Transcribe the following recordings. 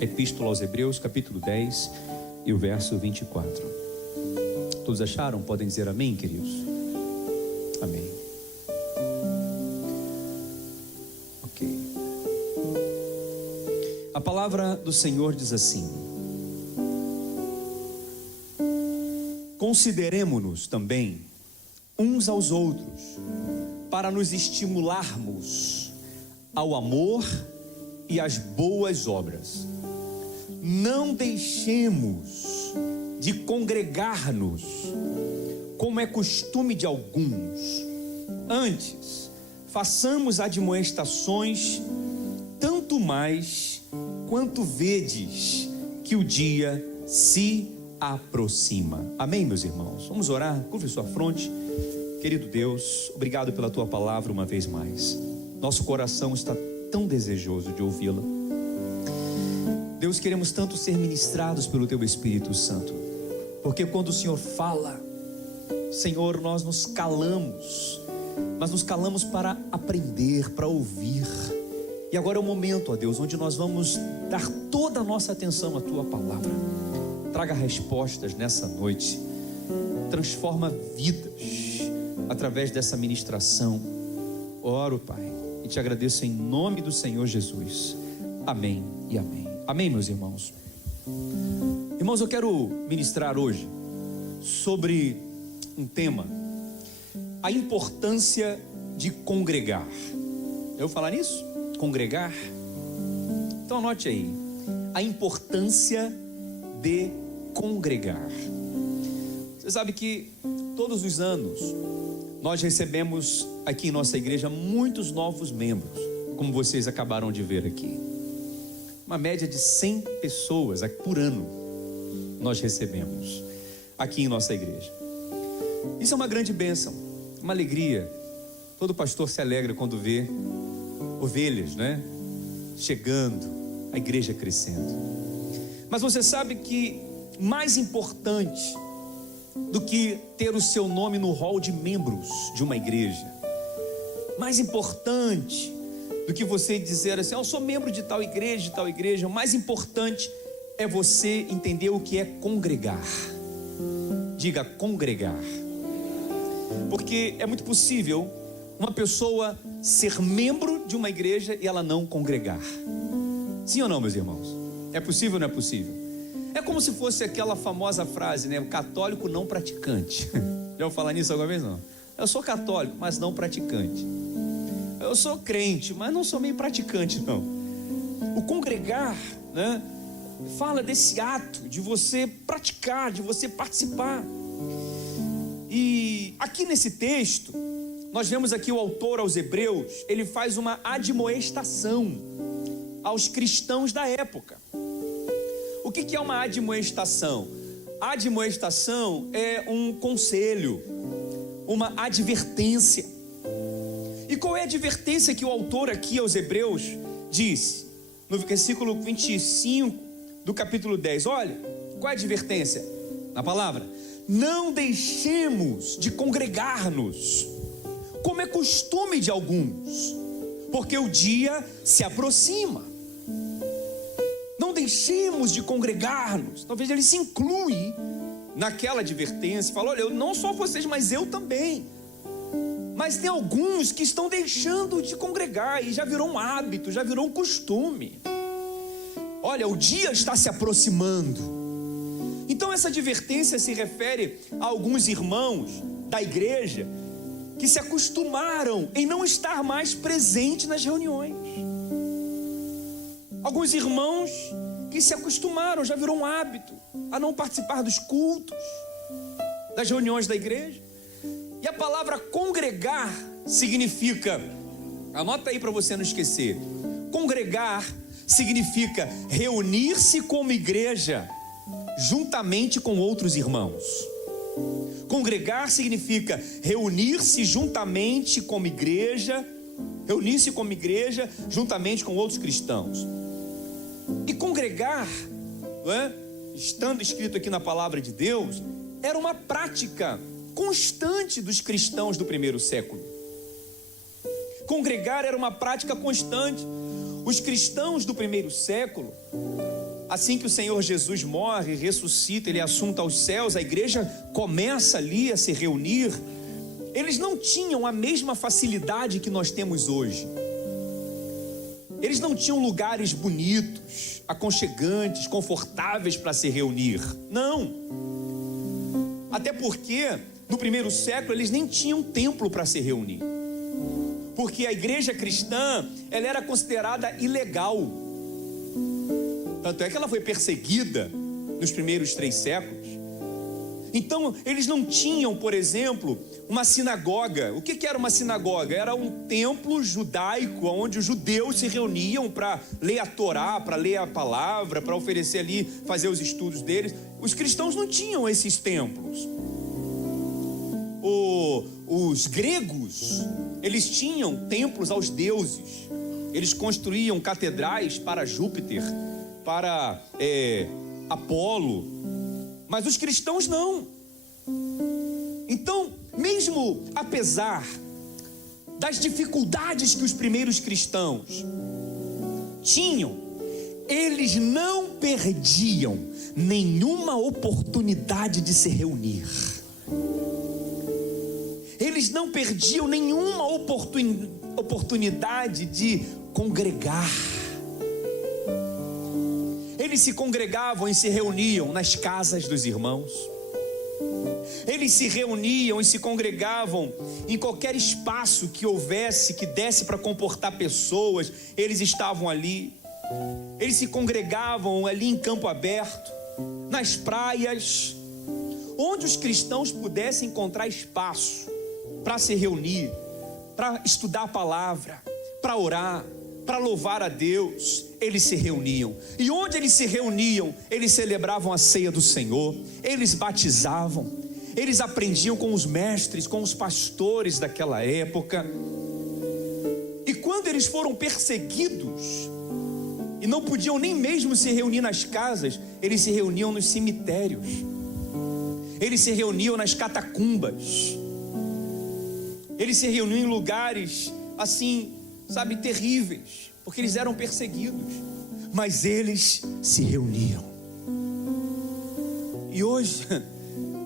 Epístola aos Hebreus, capítulo 10 e o verso 24. Todos acharam? Podem dizer amém, queridos? Amém. Ok. A palavra do Senhor diz assim: consideremo-nos também uns aos outros, para nos estimularmos ao amor e às boas obras. Não deixemos de congregar-nos, como é costume de alguns. Antes, façamos admoestações, tanto mais quanto vedes que o dia se aproxima. Amém, meus irmãos? Vamos orar? Curve sua fronte. Querido Deus, obrigado pela tua palavra uma vez mais. Nosso coração está tão desejoso de ouvi-la. Deus, queremos tanto ser ministrados pelo teu Espírito Santo, porque quando o Senhor fala, Senhor, nós nos calamos, mas nos calamos para aprender, para ouvir. E agora é o momento, ó Deus, onde nós vamos dar toda a nossa atenção à tua palavra. Traga respostas nessa noite, transforma vidas através dessa ministração. Oro, Pai, e te agradeço em nome do Senhor Jesus. Amém e amém. Amém, meus irmãos? Irmãos, eu quero ministrar hoje sobre um tema: a importância de congregar. Eu vou falar nisso? Congregar? Então anote aí: a importância de congregar. Você sabe que todos os anos nós recebemos aqui em nossa igreja muitos novos membros, como vocês acabaram de ver aqui. Uma média de 100 pessoas por ano nós recebemos aqui em nossa igreja. Isso é uma grande bênção, uma alegria. Todo pastor se alegra quando vê ovelhas, né? Chegando, a igreja crescendo. Mas você sabe que mais importante do que ter o seu nome no hall de membros de uma igreja, mais importante do que você dizer assim: eu sou membro de tal igreja, o mais importante é você entender o que é congregar. Diga congregar. Porque é muito possível uma pessoa ser membro de uma igreja e ela não congregar. Sim ou não, meus irmãos? É possível ou não é possível? É como se fosse aquela famosa frase, né? O católico não praticante. Já ouviu falar nisso alguma vez? Não. Eu sou católico, mas não praticante. Eu sou crente, mas não sou meio praticante, não. O congregar, né, fala desse ato de você praticar, de você participar. E aqui nesse texto, nós vemos aqui o autor aos Hebreus, ele faz uma admoestação aos cristãos da época. O que é uma admoestação? A admoestação é um conselho, uma advertência. E qual é a advertência que o autor aqui aos Hebreus disse? No versículo 25 do capítulo 10, olha, qual é a advertência? Na palavra: não deixemos de congregar-nos, como é costume de alguns, porque o dia se aproxima. Não deixemos de congregar-nos. Talvez ele se inclui naquela advertência, fala: olha, eu não só vocês, mas eu também. Mas tem alguns que estão deixando de congregar e já virou um hábito, já virou um costume. Olha, o dia está se aproximando. Então essa advertência se refere a alguns irmãos da igreja que se acostumaram em não estar mais presente nas reuniões. Alguns irmãos que se acostumaram, já virou um hábito, a não participar dos cultos, das reuniões da igreja. E a palavra congregar significa, anota aí para você não esquecer, congregar significa reunir-se como igreja, juntamente com outros irmãos. Congregar significa reunir-se juntamente como igreja, reunir-se como igreja juntamente com outros cristãos. E congregar, não é? Estando escrito aqui na palavra de Deus, era uma prática constante dos cristãos do primeiro século. Congregar era uma prática constante. Os cristãos do primeiro século, assim que o Senhor Jesus morre, ressuscita, ele é assunto aos céus, a igreja começa ali a se reunir. Eles não tinham a mesma facilidade que nós temos hoje. Eles não tinham lugares bonitos, aconchegantes, confortáveis para se reunir. Não. Até porque no primeiro século eles nem tinham templo para se reunir. Porque a igreja cristã, ela era considerada ilegal. Tanto é que ela foi perseguida nos primeiros 3 séculos. Então, eles não tinham, por exemplo, uma sinagoga. O que era uma sinagoga? Era um templo judaico, onde os judeus se reuniam para ler a Torá, para ler a palavra, para oferecer ali, fazer os estudos deles. Os cristãos não tinham esses templos. Os gregos, eles tinham templos aos deuses. Eles construíam catedrais para Júpiter, para Apolo. Mas os cristãos não. Então, mesmo apesar das dificuldades que os primeiros cristãos tinham, eles não perdiam nenhuma oportunidade de se reunir. Eles não perdiam nenhuma oportunidade de congregar. Eles se congregavam e se reuniam nas casas dos irmãos. Eles se reuniam e se congregavam em qualquer espaço que houvesse, que desse para comportar pessoas. Eles estavam ali. Eles se congregavam ali em campo aberto, nas praias, onde os cristãos pudessem encontrar espaço para se reunir, para estudar a palavra, para orar, para louvar a Deus. Eles se reuniam. E onde eles se reuniam, eles celebravam a ceia do Senhor, eles batizavam, eles aprendiam com os mestres, com os pastores daquela época. E quando eles foram perseguidos e não podiam nem mesmo se reunir nas casas, eles se reuniam nos cemitérios, eles se reuniam nas catacumbas, eles se reuniam em lugares assim, sabe, terríveis, porque eles eram perseguidos, mas eles se reuniam. E hoje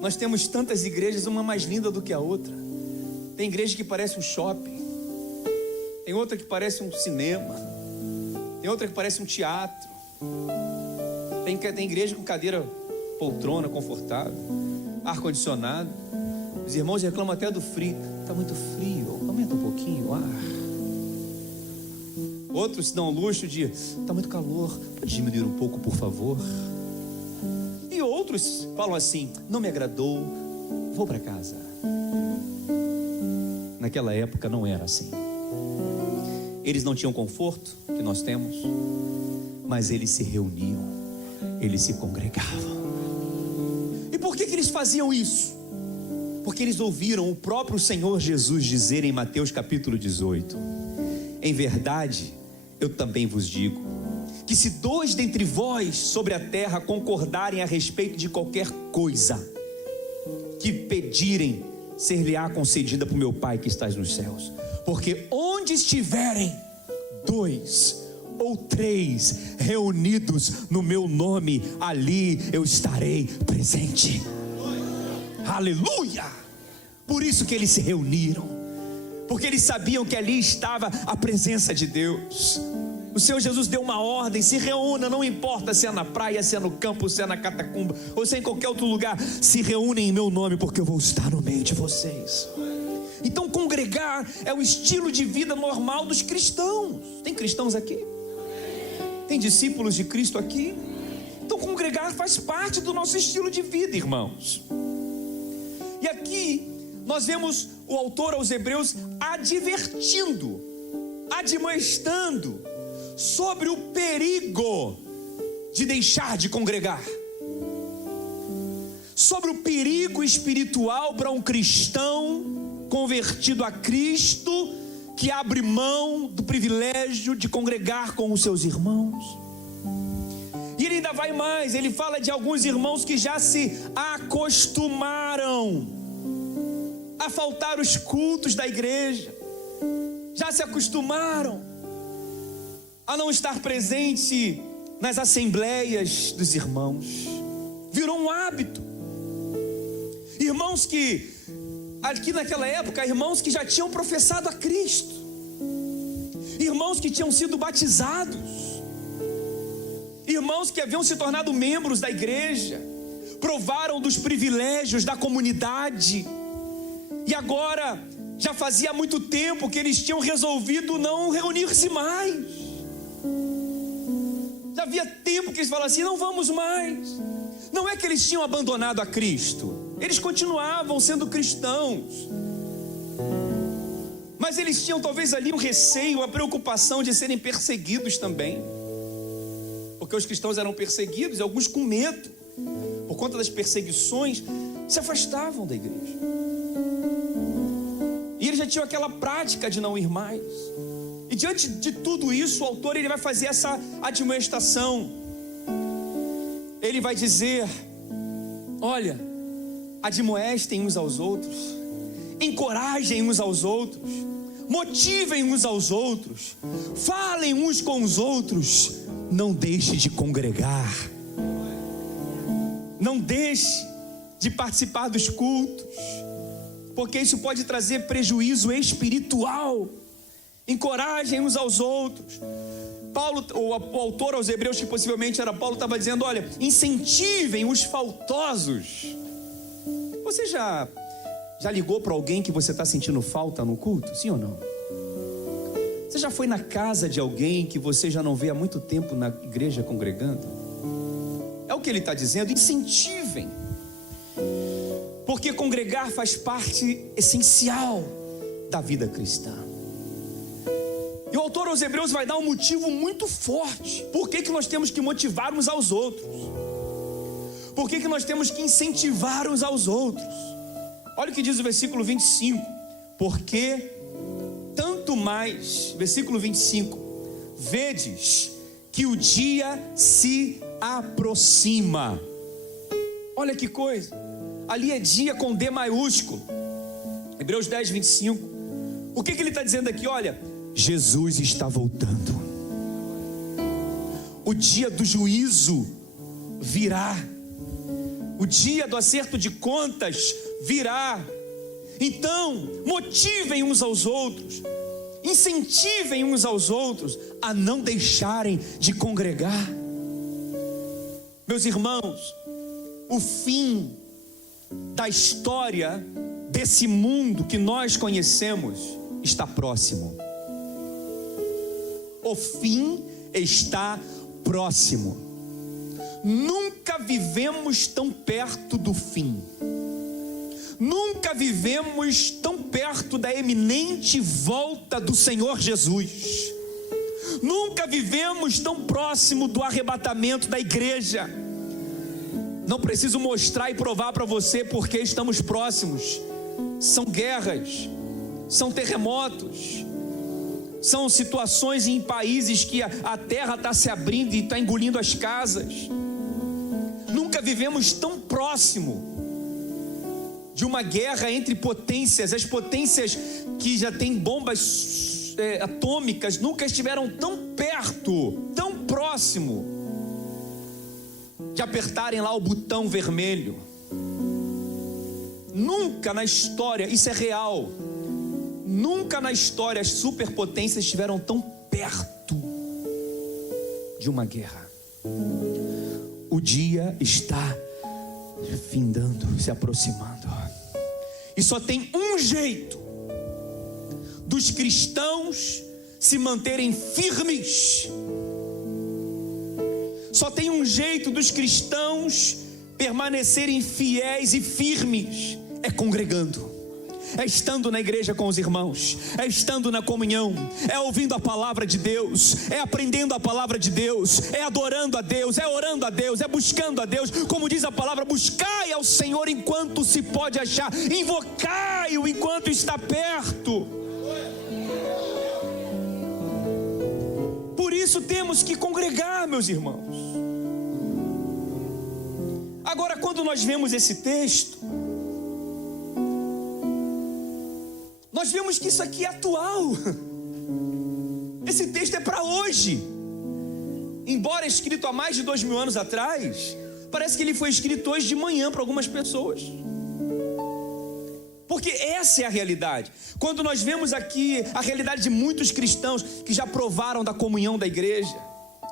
nós temos tantas igrejas, uma mais linda do que a outra. Tem igreja que parece um shopping, tem outra que parece um cinema, tem outra que parece um teatro, tem igreja com cadeira, poltrona, confortável, ar-condicionado. Os irmãos reclamam até do frio. Está muito frio, aumenta um pouquinho o ar. Outros dão o luxo de, está muito calor, pode diminuir um pouco, por favor. E outros falam assim, não me agradou, vou para casa. Naquela época não era assim. Eles não tinham conforto que nós temos, mas eles se reuniam, eles se congregavam. E por que eles faziam isso? Porque eles ouviram o próprio Senhor Jesus dizer em Mateus capítulo 18: em verdade, eu também vos digo, que se 2 dentre vós sobre a terra concordarem a respeito de qualquer coisa que pedirem, ser-lhe-á concedida por meu Pai que estás nos céus. Porque onde estiverem 2 ou 3 reunidos no meu nome, ali eu estarei presente. Aleluia! Por isso que eles se reuniram, porque eles sabiam que ali estava a presença de Deus. O Senhor Jesus deu uma ordem: se reúna, não importa se é na praia, se é no campo, se é na catacumba, ou se é em qualquer outro lugar, se reúnem em meu nome, porque eu vou estar no meio de vocês. Então congregar é o estilo de vida normal dos cristãos. Tem cristãos aqui? Tem discípulos de Cristo aqui? Então congregar faz parte do nosso estilo de vida, irmãos. E aqui nós vemos o autor aos Hebreus advertindo, admoestando sobre o perigo de deixar de congregar, sobre o perigo espiritual para um cristão convertido a Cristo que abre mão do privilégio de congregar com os seus irmãos. E ele ainda vai mais, ele fala de alguns irmãos que já se acostumaram a faltar os cultos da igreja, já se acostumaram a não estar presente nas assembleias dos irmãos, virou um hábito. Irmãos que, aqui naquela época, irmãos que já tinham professado a Cristo, irmãos que tinham sido batizados, irmãos que haviam se tornado membros da igreja, provaram dos privilégios da comunidade, e agora já fazia muito tempo que eles tinham resolvido não reunir-se mais. Já havia tempo que eles falavam assim: não vamos mais. Não é que eles tinham abandonado a Cristo, eles continuavam sendo cristãos, mas eles tinham talvez ali um receio, a preocupação de serem perseguidos também, porque os cristãos eram perseguidos, e alguns com medo, por conta das perseguições, se afastavam da igreja. E eles já tinham aquela prática de não ir mais. E diante de tudo isso, o autor ele vai fazer essa admoestação. Ele vai dizer: olha, admoestem uns aos outros, encorajem uns aos outros, motivem uns aos outros, falem uns com os outros, não deixe de congregar, não deixe de participar dos cultos, porque isso pode trazer prejuízo espiritual. Encorajem uns aos outros. Paulo, o autor aos Hebreus, que possivelmente era Paulo, estava dizendo: olha, incentivem os faltosos. Você já ligou para alguém que você está sentindo falta no culto? Sim ou não? Você já foi na casa de alguém que você já não vê há muito tempo na igreja congregando? É o que ele está dizendo: incentivem, porque congregar faz parte essencial da vida cristã. E o autor aos Hebreus vai dar um motivo muito forte. Por que nós temos que motivar uns aos outros? Por que nós temos que incentivar uns aos outros? Olha o que diz o versículo 25. Porque tanto mais, versículo 25, vedes que o dia se aproxima. Olha que coisa, ali é dia com D maiúsculo. Hebreus 10, 25. O que ele está dizendo aqui? Olha, Jesus está voltando. O dia do juízo virá. O dia do acerto de contas virá. Então, motivem uns aos outros, incentivem uns aos outros a não deixarem de congregar. Meus irmãos, o fim da história desse mundo que nós conhecemos está próximo. O fim está próximo. Nunca vivemos tão perto do fim. Nunca vivemos tão perto da eminente volta do Senhor Jesus. Nunca vivemos tão próximo do arrebatamento da igreja. Não preciso mostrar e provar para você porque estamos próximos. São guerras, são terremotos, são situações em países que a terra está se abrindo e está engolindo as casas. Nunca vivemos tão próximo de uma guerra entre potências. As potências que já têm bombas atômicas nunca estiveram tão perto, tão próximo de apertarem lá o botão vermelho. Nunca na história, isso é real, nunca na história as superpotências estiveram tão perto de uma guerra. O dia está findando, se aproximando, e só tem um jeito dos cristãos se manterem firmes. Só tem um jeito dos cristãos permanecerem fiéis e firmes: é congregando, é estando na igreja com os irmãos, é estando na comunhão, é ouvindo a palavra de Deus, é aprendendo a palavra de Deus, é adorando a Deus, é orando a Deus, é buscando a Deus. Como diz a palavra: buscai ao Senhor enquanto se pode achar, invocai-o enquanto está perto. isso temos que congregar, meus irmãos. Agora, quando nós vemos esse texto, nós vemos que isso aqui é atual. Esse texto é para hoje. Embora escrito há mais de 2000 anos atrás, parece que ele foi escrito hoje de manhã para algumas pessoas. Porque essa é a realidade. Quando nós vemos aqui a realidade de muitos cristãos que já provaram da comunhão da igreja,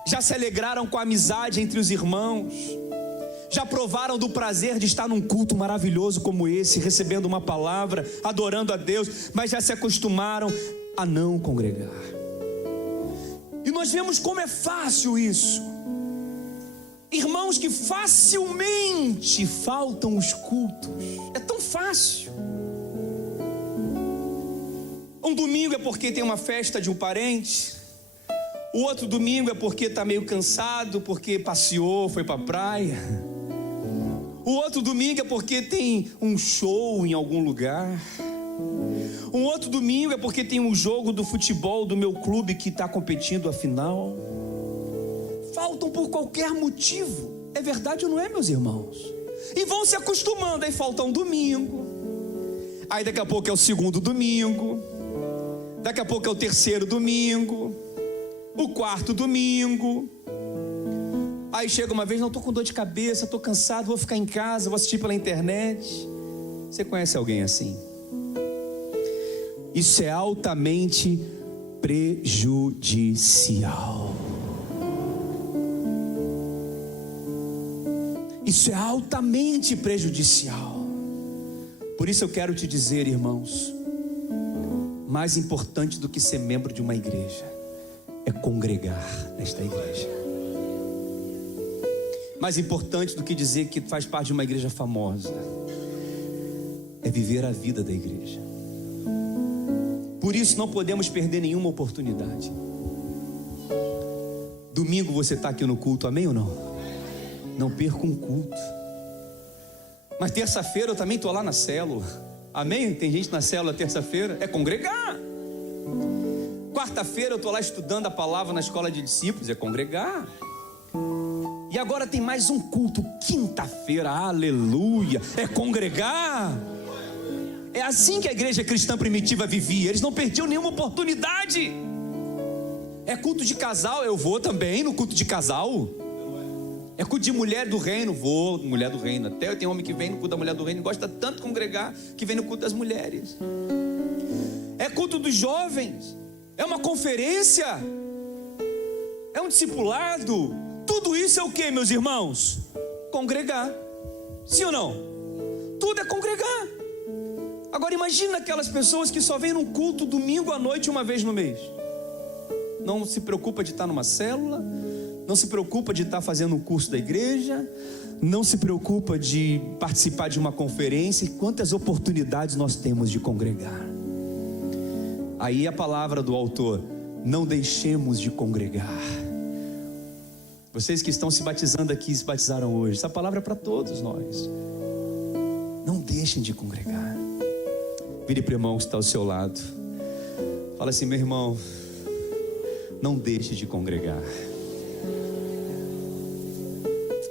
já se alegraram com a amizade entre os irmãos, já provaram do prazer de estar num culto maravilhoso como esse, recebendo uma palavra, adorando a Deus, mas já se acostumaram a não congregar. E nós vemos como é fácil isso. Irmãos que facilmente faltam os cultos. É tão fácil. Um domingo é porque tem uma festa de um parente. O outro domingo é porque está meio cansado, porque passeou, foi para a praia. O outro domingo é porque tem um show em algum lugar. Um outro domingo é porque tem um jogo do futebol do meu clube que está competindo a final. Faltam por qualquer motivo. É verdade ou não é, meus irmãos? E vão se acostumando. Aí falta um domingo. Aí daqui a pouco é o segundo domingo. Daqui a pouco é o terceiro domingo. O quarto domingo. Aí chega uma vez, não, estou com dor de cabeça, estou cansado, vou ficar em casa, vou assistir pela internet. Você conhece alguém assim? Isso é altamente prejudicial. Isso é altamente prejudicial. Por isso eu quero te dizer, irmãos, mais importante do que ser membro de uma igreja é congregar nesta igreja. Mais importante do que dizer que faz parte de uma igreja famosa é viver a vida da igreja. Por isso não podemos perder nenhuma oportunidade. Domingo você está aqui no culto, amém ou não? Não perca um culto. Mas terça-feira eu também estou lá na célula, amém? Tem gente na célula terça-feira, é congregar. Quarta-feira eu estou lá estudando a palavra na escola de discípulos, é congregar. E agora tem mais um culto, quinta-feira, aleluia, é congregar. É assim que a igreja cristã primitiva vivia, eles não perdiam nenhuma oportunidade. É culto de casal, eu vou também no culto de casal. É culto de mulher do reino, vou, mulher do reino. Até tem homem que vem no culto da mulher do reino, gosta tanto de congregar, que vem no culto das mulheres. É culto dos jovens, é uma conferência, é um discipulado. Tudo isso é o que, meus irmãos? Congregar. Sim ou não? Tudo é congregar. Agora imagina aquelas pessoas que só vêm num culto domingo à noite uma vez no mês. Não se preocupa de estar numa célula, não se preocupa de estar fazendo um curso da igreja, não se preocupa de participar de uma conferência. E quantas oportunidades nós temos de congregar. Aí a palavra do autor: não deixemos de congregar. Vocês que estão se batizando aqui, se batizaram hoje, essa palavra é para todos nós. Não deixem de congregar. Vire para o irmão que está ao seu lado, fala assim: meu irmão, não deixe de congregar.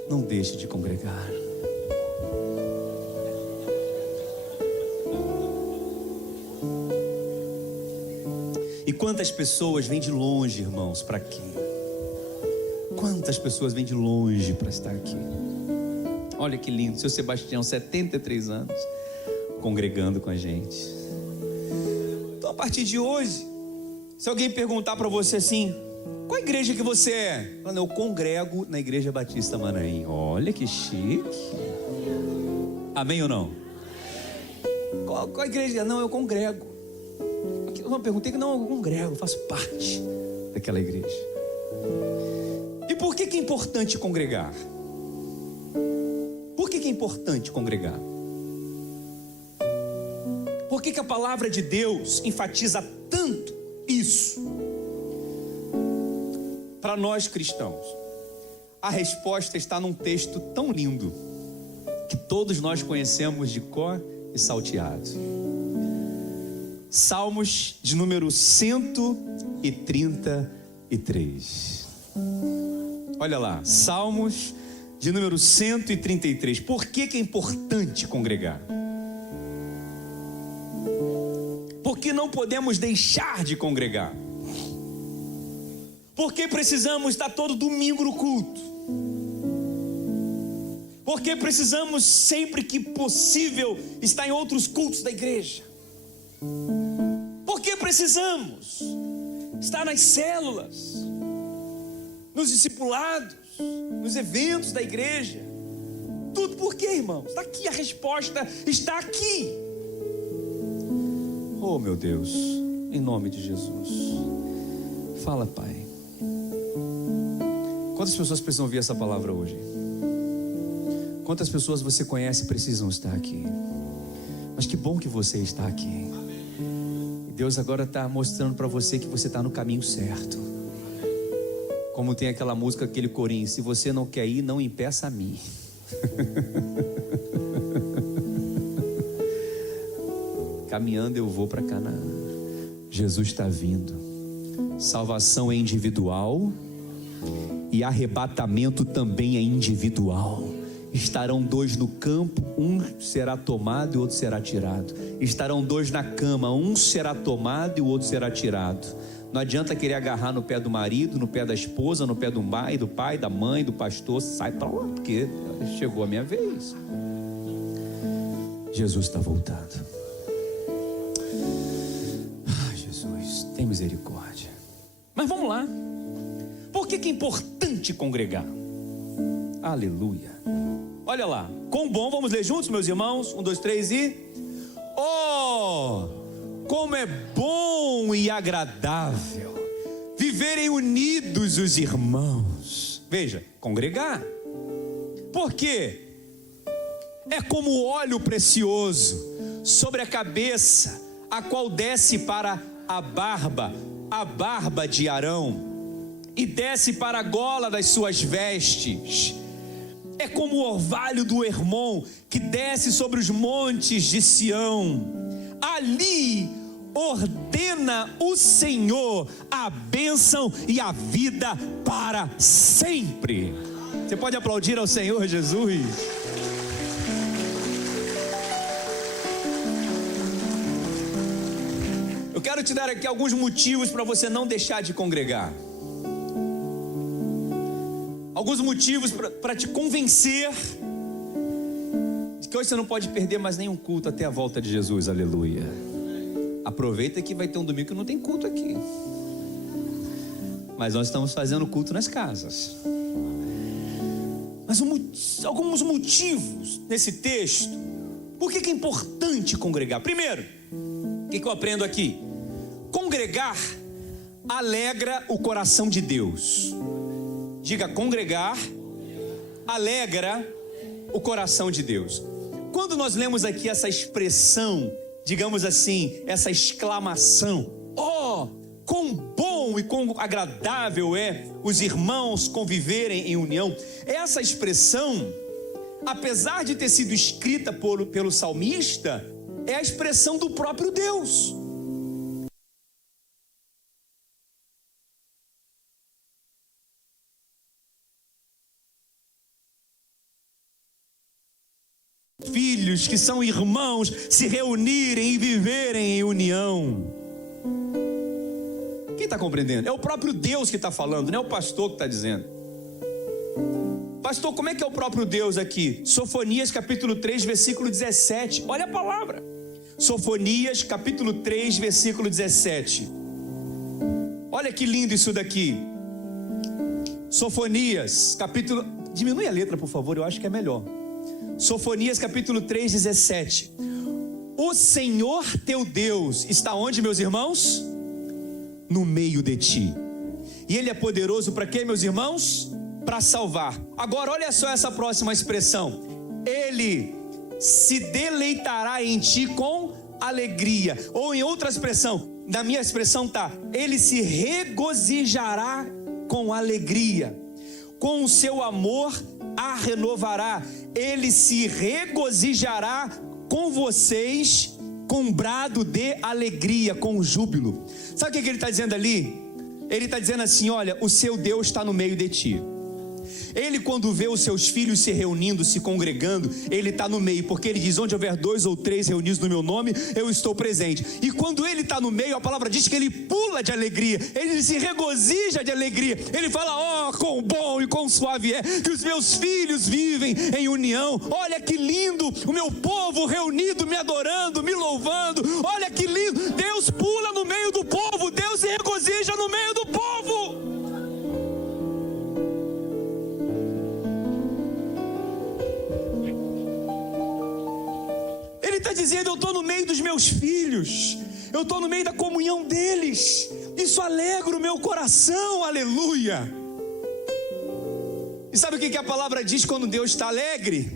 Não deixe de congregar. E quantas pessoas vêm de longe, irmãos, para aqui? Quantas pessoas vêm de longe para estar aqui? Olha que lindo, seu Sebastião, 73 anos, congregando com a gente. Então a partir de hoje, se alguém perguntar para você assim: qual igreja que você é? Eu congrego na Igreja Batista Manaim. Olha que chique. Amém ou não? Qual igreja? Não, eu congrego. Eu não perguntei que não, eu congrego, eu faço parte daquela igreja. E por que é importante congregar? Por que é importante congregar? Por que a palavra de Deus enfatiza tanto isso? Para nós cristãos, a resposta está num texto tão lindo, que todos nós conhecemos de cor e salteado. Salmos de número 139. 133. Olha lá, Salmos de número 133. Por que é importante congregar? Por que não podemos deixar de congregar? Por que precisamos estar todo domingo no culto? Por que precisamos sempre que possível estar em outros cultos da igreja? Por que precisamos estar nas células, nos discipulados, nos eventos da igreja? Tudo por quê, irmãos? Está aqui, a resposta está aqui. Oh, meu Deus, em nome de Jesus. Fala, Pai. Quantas pessoas precisam ouvir essa palavra hoje? Quantas pessoas você conhece e precisam estar aqui? Mas que bom que você está aqui. E Deus agora está mostrando para você que você está no caminho certo. Como tem aquela música, aquele corinho: se você não quer ir, não impeça a mim. Caminhando eu vou para Canaã. Jesus está vindo. Salvação é individual e arrebatamento também é individual. Estarão dois no campo, um será tomado e o outro será tirado. Estarão dois na cama, um será tomado e o outro será tirado. Não adianta querer agarrar no pé do marido, no pé da esposa, no pé do pai, da mãe, do pastor. Sai para lá, porque chegou a minha vez. Jesus está voltando. Ai, Jesus, tem misericórdia. Mas vamos lá. Por que é importante congregar? Aleluia. Olha lá, quão bom, vamos ler juntos, meus irmãos? 1, 2, 3 e... Oh, como é bom e agradável viverem unidos os irmãos. Veja, congregar. Por quê? É como óleo precioso sobre a cabeça, a qual desce para a barba de Arão, e desce para a gola das suas vestes. É como o orvalho do Hermon, que desce sobre os montes de Sião. Ali ordena o Senhor a bênção e a vida para sempre. Você pode aplaudir ao Senhor Jesus? Eu quero te dar aqui alguns motivos para você não deixar de congregar. Alguns motivos para te convencer de que hoje você não pode perder mais nenhum culto até a volta de Jesus. Aleluia. Aproveita que vai ter um domingo que não tem culto aqui, mas nós estamos fazendo culto nas casas. Mas alguns motivos nesse texto. Por que é importante congregar? Primeiro, o que eu aprendo aqui? Congregar alegra o coração de Deus. Diga, congregar alegra o coração de Deus. Quando nós lemos aqui essa expressão, digamos assim, essa exclamação: oh, quão bom e quão agradável é os irmãos conviverem em união. Essa expressão, apesar de ter sido escrita pelo salmista, é a expressão do próprio Deus. Filhos que são irmãos se reunirem e viverem em união. Quem está compreendendo? É o próprio Deus que está falando, não é o pastor que está dizendo. Pastor, como é que é o próprio Deus aqui? Sofonias capítulo 3, versículo 17. Olha a palavra. Sofonias capítulo 3, versículo 17. Olha que lindo isso daqui. Sofonias capítulo... Diminui a letra, por favor, eu acho que é melhor. Sofonias capítulo 3, 17. O Senhor teu Deus está onde, meus irmãos? No meio de ti. E Ele é poderoso para quê, meus irmãos? Para salvar. Agora olha só essa próxima expressão. Ele se deleitará em ti com alegria. Ou em outra expressão, na minha expressão tá: Ele se regozijará com alegria. Com o seu amor a renovará. Ele se regozijará com vocês com brado de alegria, com júbilo. Sabe o que ele está dizendo ali? Ele está dizendo assim: olha, o seu Deus está no meio de ti. Ele, quando vê os seus filhos se reunindo, se congregando, ele está no meio, porque ele diz: onde houver 2 ou 3 reunidos no meu nome, eu estou presente. E quando ele está no meio, a palavra diz que ele pula de alegria, ele se regozija de alegria. Ele fala: oh, quão bom e quão suave é que os meus filhos vivem em união. Olha que lindo, o meu povo reunido, me adorando, me louvando. Olha que lindo, Deus pula no meio do povo, Deus se regozija no meio do povo. Ele está dizendo: eu estou no meio dos meus filhos, eu estou no meio da comunhão deles, isso alegra o meu coração, aleluia. E sabe o que a palavra diz quando Deus está alegre?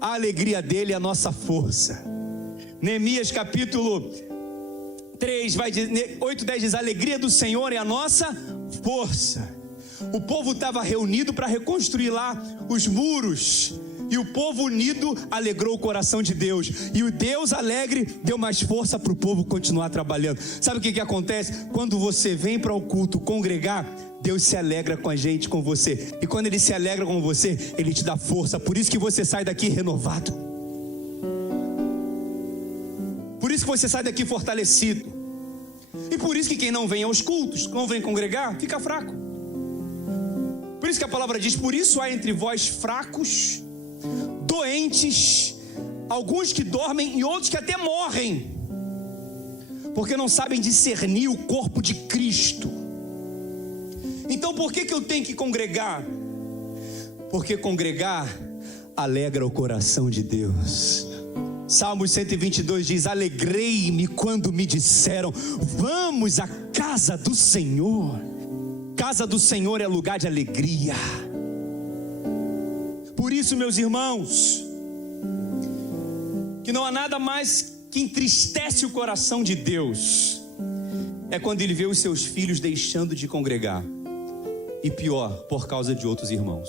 A alegria dele é a nossa força. Neemias capítulo 3, 8:10 diz: a alegria do Senhor é a nossa força. O povo estava reunido para reconstruir lá os muros, e o povo unido alegrou o coração de Deus. E o Deus alegre deu mais força para o povo continuar trabalhando. Sabe o que acontece? Quando você vem para o culto congregar, Deus se alegra com a gente, com você. E quando Ele se alegra com você, Ele te dá força. Por isso que você sai daqui renovado. Por isso que você sai daqui fortalecido. E por isso que quem não vem aos cultos, não vem congregar, fica fraco. Por isso que a palavra diz: por isso há entre vós fracos, doentes, alguns que dormem e outros que até morrem, porque não sabem discernir o corpo de Cristo. Então por que eu tenho que congregar? Porque congregar alegra o coração de Deus. Salmos 122 diz: alegrei-me quando me disseram, vamos à casa do Senhor. Casa do Senhor é lugar de alegria. Por isso, meus irmãos, que não há nada mais que entristece o coração de Deus, é quando Ele vê os seus filhos deixando de congregar, e pior, por causa de outros irmãos.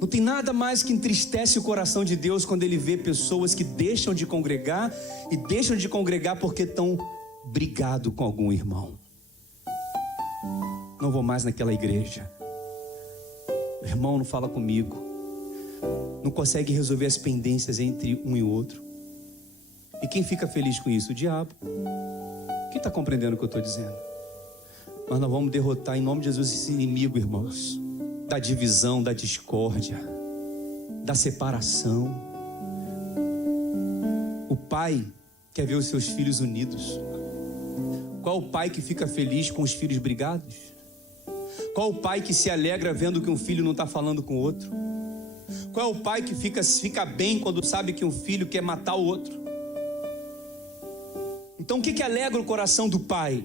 Não tem nada mais que entristece o coração de Deus quando Ele vê pessoas que deixam de congregar, e deixam de congregar porque estão brigados com algum irmão. Não vou mais naquela igreja, o irmão não fala comigo, não consegue resolver as pendências entre um e outro. E quem fica feliz com isso? O diabo. Quem está compreendendo o que eu estou dizendo? Mas nós vamos derrotar em nome de Jesus esse inimigo, irmãos, da divisão, da discórdia, da separação. O pai quer ver os seus filhos unidos. Qual o pai que fica feliz com os filhos brigados? Qual o pai que se alegra vendo que um filho não está falando com o outro? Qual é o pai que fica bem quando sabe que um filho quer matar o outro? Então o que alegra o coração do pai?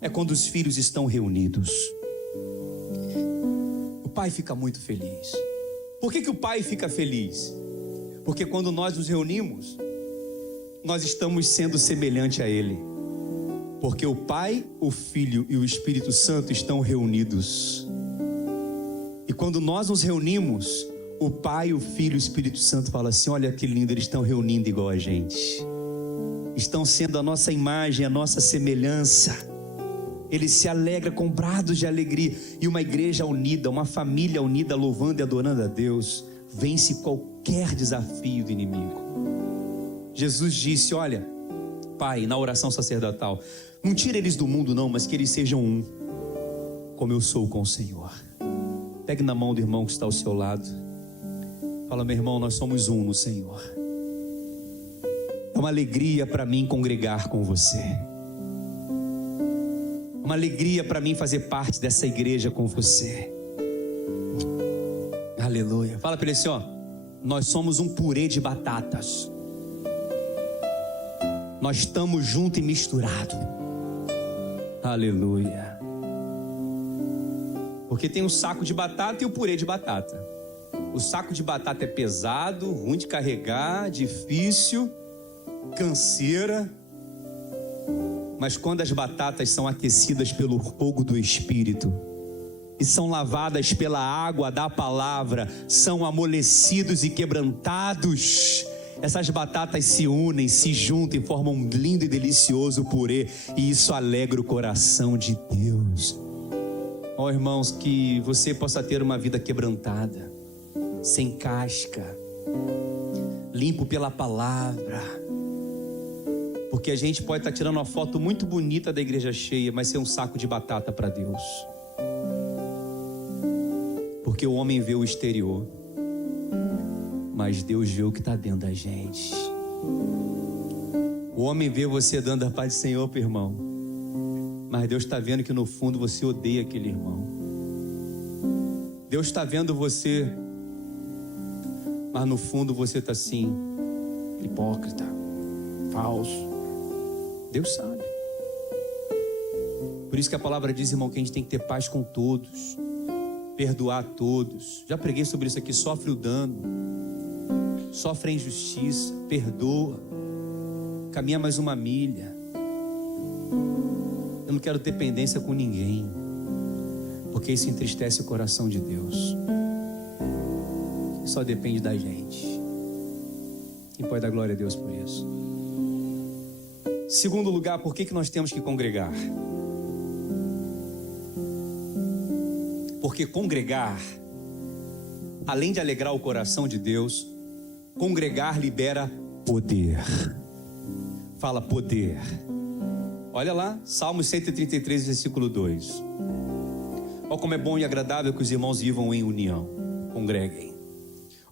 É quando os filhos estão reunidos. O pai fica muito feliz. Por que o pai fica feliz? Porque quando nós nos reunimos, nós estamos sendo semelhante a Ele. Porque o Pai, o Filho e o Espírito Santo estão reunidos. E quando nós nos reunimos, o Pai, o Filho e o Espírito Santo falam assim: olha que lindo, eles estão reunindo igual a gente. Estão sendo a nossa imagem, a nossa semelhança. Ele se alegra com brados de alegria. E uma igreja unida, uma família unida, louvando e adorando a Deus, vence qualquer desafio do inimigo. Jesus disse: olha, Pai, na oração sacerdotal, não tira eles do mundo não, mas que eles sejam um, como eu sou com o Senhor. Pegue na mão do irmão que está ao seu lado. Fala: meu irmão, nós somos um no Senhor. É uma alegria para mim congregar com você. Uma alegria para mim fazer parte dessa igreja com você. Aleluia. Fala para ele assim: ó, nós somos um purê de batatas. Nós estamos juntos e misturados. Aleluia. Porque tem o saco de batata e o purê de batata. O saco de batata é pesado, ruim de carregar, difícil, canseira. Mas quando as batatas são aquecidas pelo fogo do Espírito e são lavadas pela água da palavra, são amolecidos e quebrantados, essas batatas se unem, se juntam e formam um lindo e delicioso purê, e isso alegra o coração de Deus. Ó, irmãos, que você possa ter uma vida quebrantada, sem casca, limpo pela palavra, porque a gente pode estar tirando uma foto muito bonita da igreja cheia, mas ser um saco de batata para Deus, porque o homem vê o exterior, mas Deus vê o que está dentro da gente. O homem vê você dando a paz do Senhor para o irmão, mas Deus está vendo que no fundo você odeia aquele irmão. Deus está vendo você, mas no fundo você está assim, hipócrita, falso. Deus sabe. Por isso que a palavra diz, irmão, que a gente tem que ter paz com todos, perdoar a todos. Já preguei sobre isso aqui. Sofre o dano, sofre a injustiça, perdoa, caminha mais uma milha. Eu não quero ter pendência com ninguém, porque isso entristece o coração de Deus. Só depende da gente. Quem pode dar glória a Deus por isso? Segundo lugar, por que nós temos que congregar? Porque congregar, além de alegrar o coração de Deus, congregar libera poder. Fala poder. Olha lá, Salmos 133, versículo 2. Olha como é bom e agradável que os irmãos vivam em união. Congreguem.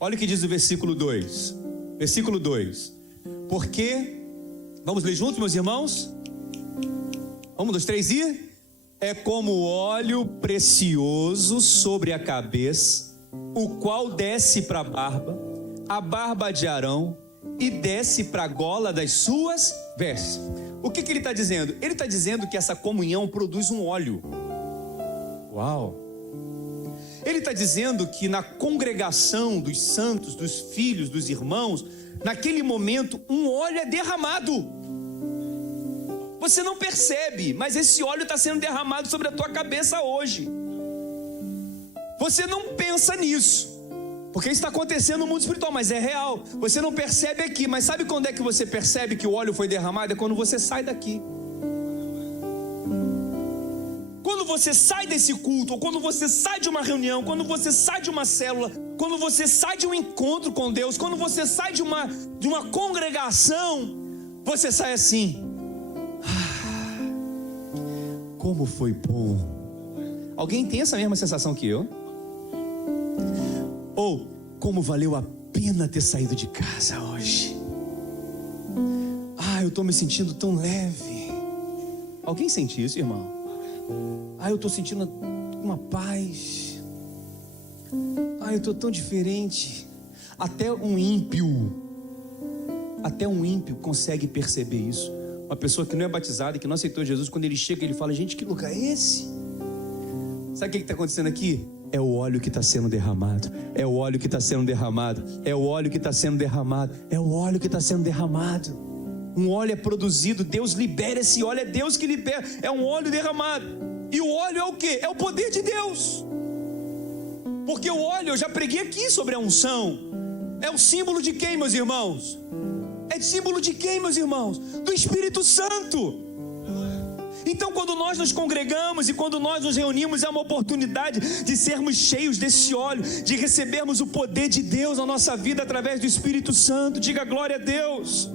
Olha o que diz o versículo 2. Versículo 2. Porque, vamos ler juntos, meus irmãos? 1, 2, 3 e... É como óleo precioso sobre a cabeça, o qual desce para a barba de Arão, e desce para a gola das suas vestes. O que ele está dizendo? Ele está dizendo que essa comunhão produz um óleo. Uau! Ele está dizendo que na congregação dos santos, dos filhos, dos irmãos, naquele momento um óleo é derramado. Você não percebe, mas esse óleo está sendo derramado sobre a tua cabeça hoje. Você não pensa nisso, porque isso está acontecendo no mundo espiritual, mas é real. Você não percebe aqui, mas sabe quando é que você percebe que o óleo foi derramado? É quando você sai daqui. Quando você sai desse culto, ou quando você sai de uma reunião, quando você sai de uma célula, quando você sai de um encontro com Deus, quando você sai de uma congregação, você sai assim. Como foi bom. Alguém tem essa mesma sensação que eu? Ou como valeu a pena ter saído de casa hoje. Eu estou me sentindo tão leve. Alguém sente isso, irmão? Eu estou sentindo uma paz. Eu estou tão diferente. Até um ímpio consegue perceber isso. Uma pessoa que não é batizada, que não aceitou Jesus, quando ele chega, ele fala: gente, que lugar é esse? Sabe o que está acontecendo aqui? É o óleo que está sendo derramado. É o óleo que está sendo derramado. É o óleo que está sendo derramado. É o óleo que está sendo derramado. Um óleo é produzido, Deus libera esse óleo, é Deus que libera. É um óleo derramado. E o óleo é o quê? É o poder de Deus. Porque o óleo, eu já preguei aqui sobre a unção. É o símbolo de quem, meus irmãos? É símbolo de quem, meus irmãos? Do Espírito Santo. Então, quando nós nos congregamos e quando nós nos reunimos, é uma oportunidade de sermos cheios desse óleo, de recebermos o poder de Deus na nossa vida através do Espírito Santo. Diga glória a Deus.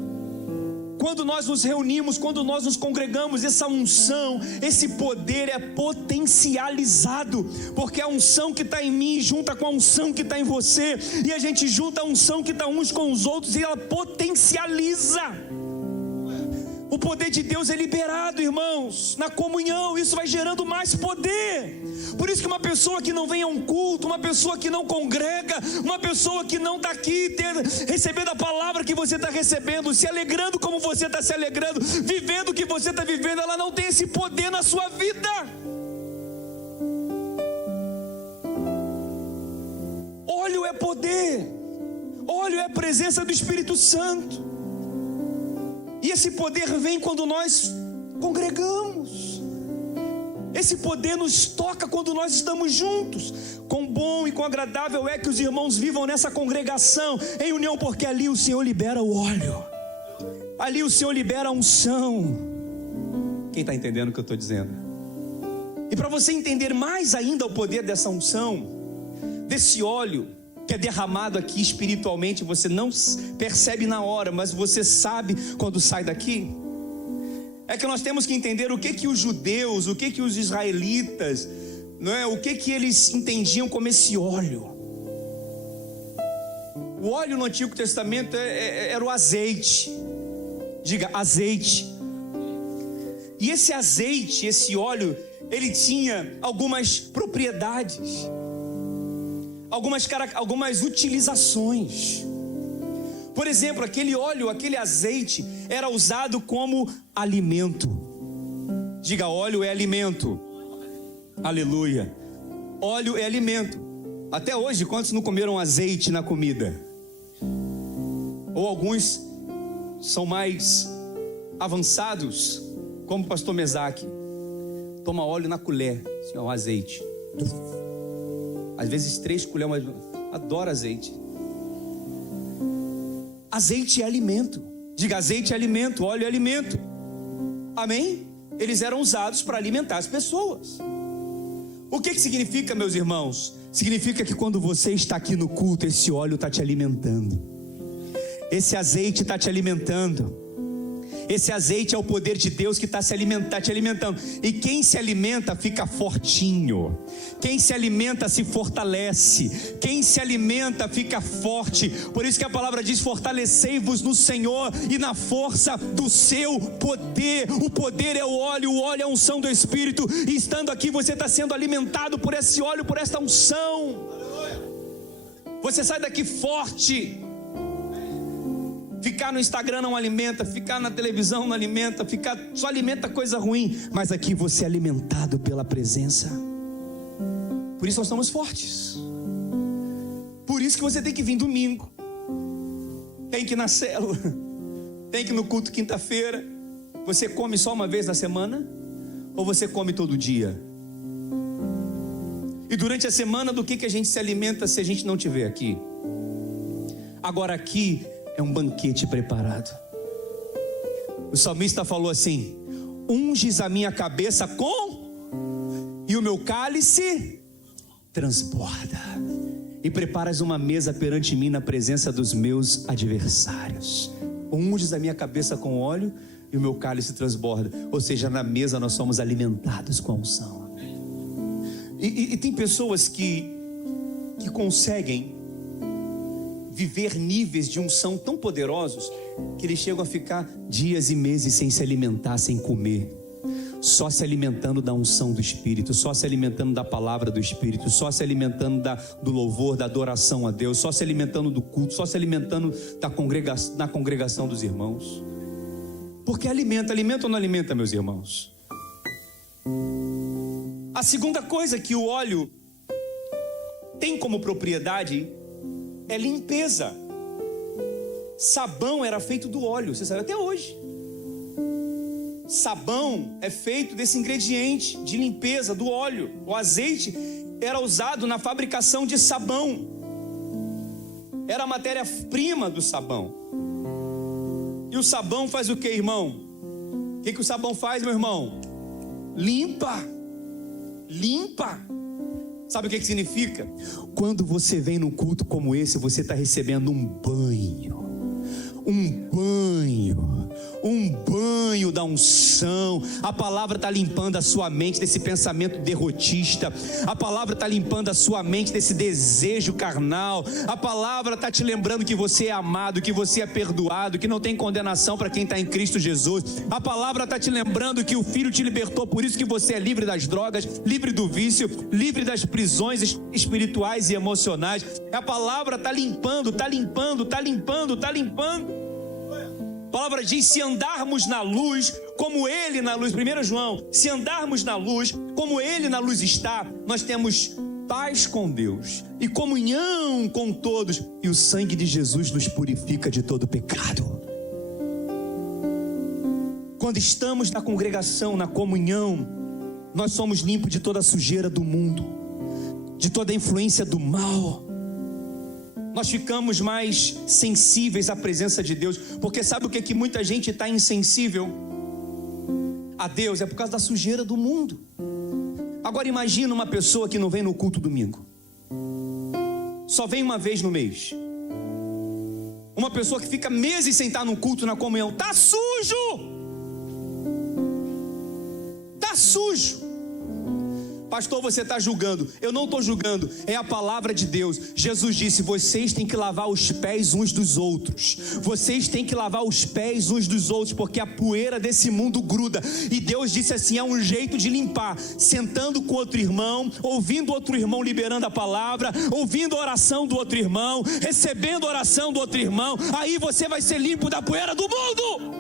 Quando nós nos reunimos, quando nós nos congregamos, essa unção, esse poder é potencializado, porque a unção que está em mim junta com a unção que está em você, e a gente junta a unção que está uns com os outros, e ela potencializa. O poder de Deus é liberado, irmãos, na comunhão. Isso vai gerando mais poder. Por isso que uma pessoa que não vem a um culto, uma pessoa que não congrega, uma pessoa que não está aqui recebendo a palavra que você está recebendo, se alegrando como você está se alegrando, vivendo o que você está vivendo, ela não tem esse poder na sua vida. Óleo é poder, óleo é a presença do Espírito Santo. E esse poder vem quando nós congregamos. Esse poder nos toca quando nós estamos juntos, com bom e quão agradável é que os irmãos vivam nessa congregação, em união, porque ali o Senhor libera o óleo, ali o Senhor libera a unção. Quem está entendendo o que eu estou dizendo? E para você entender mais ainda o poder dessa unção, desse óleo que é derramado aqui espiritualmente, você não percebe na hora, mas você sabe quando sai daqui, é que nós temos que entender o que os judeus, o que os israelitas, não é? O que eles entendiam como esse óleo. O óleo no Antigo Testamento era o azeite. Diga, azeite. E esse azeite, esse óleo, ele tinha algumas propriedades, algumas utilizações. Por exemplo, aquele óleo, aquele azeite era usado como alimento. Diga, óleo é alimento. Aleluia. Óleo é alimento. Até hoje, quantos não comeram azeite na comida? Ou alguns são mais avançados, como o pastor Mesaque, toma óleo na colher, assim, ó, azeite. Às vezes 3 colheres, mas adoro azeite. Azeite é alimento. Diga, azeite é alimento, óleo é alimento. Amém? Eles eram usados para alimentar as pessoas. O que significa, meus irmãos? Significa que quando você está aqui no culto, esse óleo está te alimentando, esse azeite está te alimentando. Esse azeite é o poder de Deus que está te alimentando. E quem se alimenta fica fortinho. Quem se alimenta se fortalece. Quem se alimenta fica forte. Por isso que a palavra diz: fortalecei-vos no Senhor e na força do seu poder. O poder é o óleo é a unção do Espírito. E estando aqui você está sendo alimentado por esse óleo, por esta unção. Você sai daqui forte. Ficar no Instagram não alimenta, ficar na televisão não alimenta, só alimenta coisa ruim. Mas aqui você é alimentado pela presença. Por isso nós estamos fortes. Por isso que você tem que vir domingo, tem que ir na célula, tem que ir no culto quinta-feira. Você come só uma vez na semana? Ou você come todo dia? E durante a semana, do que a gente se alimenta se a gente não estiver aqui? Agora aqui é um banquete preparado. O salmista falou assim: unges a minha cabeça com, e o meu cálice transborda. E preparas uma mesa perante mim na presença dos meus adversários. Unges a minha cabeça com óleo e o meu cálice transborda. Ou seja, na mesa nós somos alimentados com a unção. E tem pessoas que conseguem viver níveis de unção tão poderosos que eles chegam a ficar dias e meses sem se alimentar, sem comer, só se alimentando da unção do Espírito, só se alimentando da palavra do Espírito, só se alimentando do louvor, da adoração a Deus, só se alimentando do culto, só se alimentando na congregação dos irmãos. Porque alimenta ou não alimenta, meus irmãos? A segunda coisa que o óleo tem como propriedade é limpeza. Sabão era feito do óleo, você sabe, até hoje. Sabão é feito desse ingrediente de limpeza, do óleo. O azeite era usado na fabricação de sabão. Era a matéria-prima do sabão. E o sabão faz o que, irmão? O que o sabão faz, meu irmão? Limpa. Sabe o que significa? Quando você vem num culto como esse, você está recebendo um banho da unção. A palavra está limpando a sua mente desse pensamento derrotista. A palavra está limpando a sua mente desse desejo carnal. A palavra está te lembrando que você é amado, que você é perdoado, que não tem condenação para quem está em Cristo Jesus. A palavra está te lembrando que o Filho te libertou, por isso que você é livre das drogas, livre do vício, livre das prisões espirituais e emocionais. A palavra está limpando. A palavra diz: se andarmos na luz, como Ele na luz, 1 João, se andarmos na luz, como Ele na luz está, nós temos paz com Deus e comunhão com todos, e o sangue de Jesus nos purifica de todo pecado. Quando estamos na congregação, na comunhão, nós somos limpos de toda a sujeira do mundo. de toda a influência do mal. Nós ficamos mais sensíveis à presença de Deus, porque sabe o que muita gente está insensível a Deus? É por causa da sujeira do mundo. Agora imagina uma pessoa que não vem no culto domingo, só vem uma vez no mês. Uma pessoa que fica meses sem estar no culto, na comunhão, está sujo, está sujo. Pastor, você está julgando. Eu não estou julgando, é a palavra de Deus. Jesus disse: vocês têm que lavar os pés uns dos outros. Vocês têm que lavar os pés uns dos outros, porque a poeira desse mundo gruda. E Deus disse assim: é um jeito de limpar, sentando com outro irmão, ouvindo outro irmão liberando a palavra, ouvindo a oração do outro irmão, recebendo a oração do outro irmão. Aí você vai ser limpo da poeira do mundo.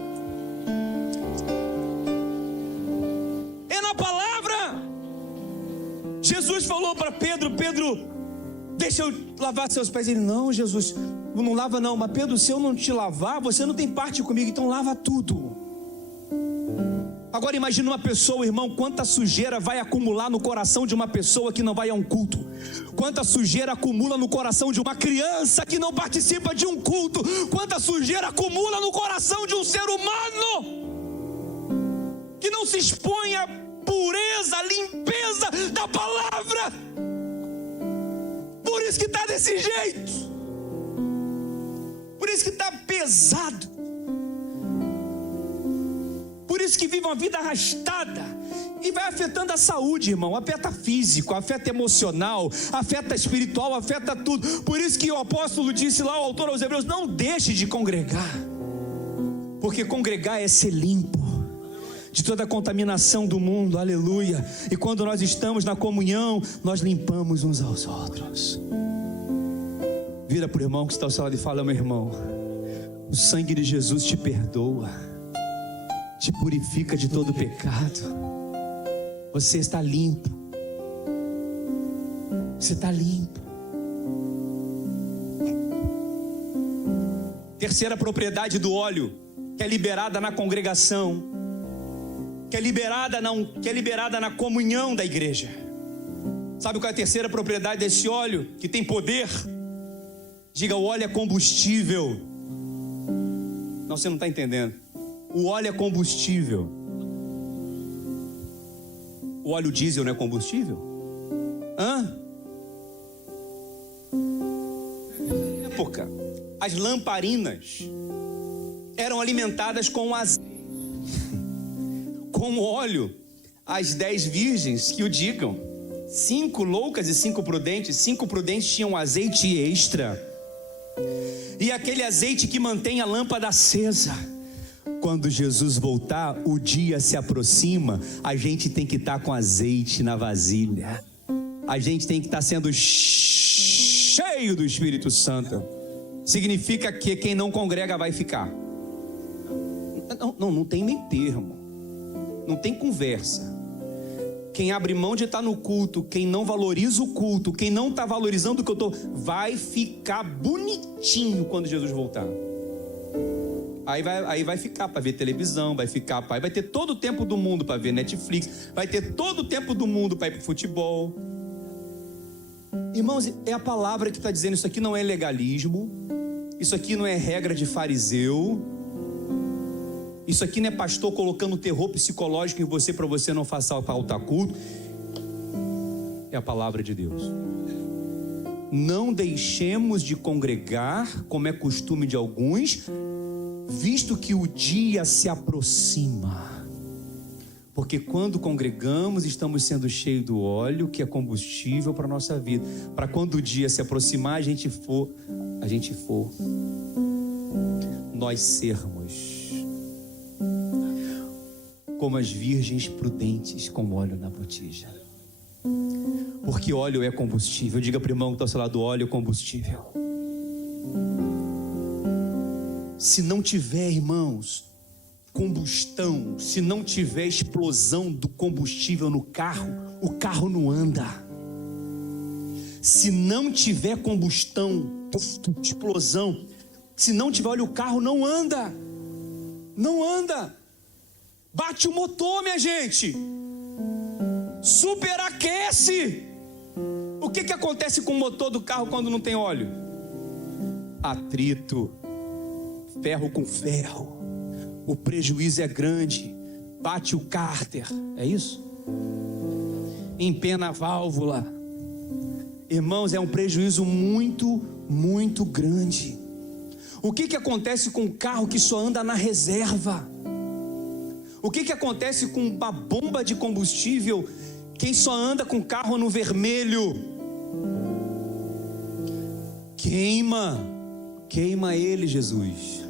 É na palavra. Jesus falou para Pedro: Pedro, deixa eu lavar seus pés. Ele: não, Jesus, não lava não. Mas Pedro, se eu não te lavar, você não tem parte comigo, então lava tudo. Agora imagine uma pessoa, irmão, quanta sujeira vai acumular no coração de uma pessoa que não vai a um culto. Quanta sujeira acumula no coração de uma criança que não participa de um culto. Quanta sujeira acumula no coração de um ser humano que não se expõe à pureza, a limpeza da palavra. Por isso que está desse jeito, por isso que está pesado, por isso que vive uma vida arrastada. E vai afetando a saúde, irmão. Afeta físico, afeta emocional, afeta espiritual, afeta tudo. Por isso que o apóstolo disse lá, o autor aos Hebreus: não deixe de congregar, porque congregar é ser limpo de toda a contaminação do mundo, aleluia. E quando nós estamos na comunhão, nós limpamos uns aos outros. Vira para o irmão que está ao seu lado e fala: meu irmão, o sangue de Jesus te perdoa, te purifica de todo pecado. Você está limpo. Você está limpo. Terceira propriedade do óleo, que é liberada na congregação, que é liberada na comunhão da igreja. Sabe qual é a terceira propriedade desse óleo, que tem poder? Diga: o óleo é combustível. Não, você não está entendendo. O óleo é combustível. O óleo diesel não é combustível? Na época, as lamparinas eram alimentadas com azeite, com óleo. As 10 virgens que o digam, 5 loucas e 5 prudentes. 5 prudentes tinham azeite extra, e aquele azeite que mantém a lâmpada acesa. Quando Jesus voltar, o dia se aproxima, a gente tem que estar com azeite na vasilha. A gente tem que estar sendo cheio do Espírito Santo. Significa que quem não congrega vai ficar. Não tem meio termo, não tem conversa. Quem abre mão de estar no culto, quem não valoriza o culto, quem não está valorizando o que eu estou, vai ficar bonitinho quando Jesus voltar. Aí vai ficar para ver televisão, vai ter todo o tempo do mundo para ver Netflix, vai ter todo o tempo do mundo para ir para o futebol. Irmãos, é a palavra que está dizendo: isso aqui não é legalismo, isso aqui não é regra de fariseu, isso aqui não é pastor colocando terror psicológico em você para você não faltar culto. É a palavra de Deus. Não deixemos de congregar, como é costume de alguns, visto que o dia se aproxima. Porque quando congregamos, estamos sendo cheios do óleo, que é combustível para a nossa vida. Para quando o dia se aproximar, a gente for, nós sermos como as virgens prudentes com óleo na botija. Porque óleo é combustível. Diga para o irmão que está ao seu lado: óleo é combustível. Se não tiver, irmãos, combustão, se não tiver explosão do combustível no carro, o carro não anda. Se não tiver combustão, explosão, se não tiver óleo, o carro não anda. Não anda. Bate o motor, minha gente. Superaquece. O O que acontece com o motor do carro quando não tem óleo? Atrito, ferro com ferro, o prejuízo é grande, bate o cárter, é isso? Empena a válvula. Irmãos, é um prejuízo muito, muito grande. O que acontece com um carro que só anda na reserva? O que acontece com uma bomba de combustível, quem só anda com carro no vermelho? Queima ele, Jesus.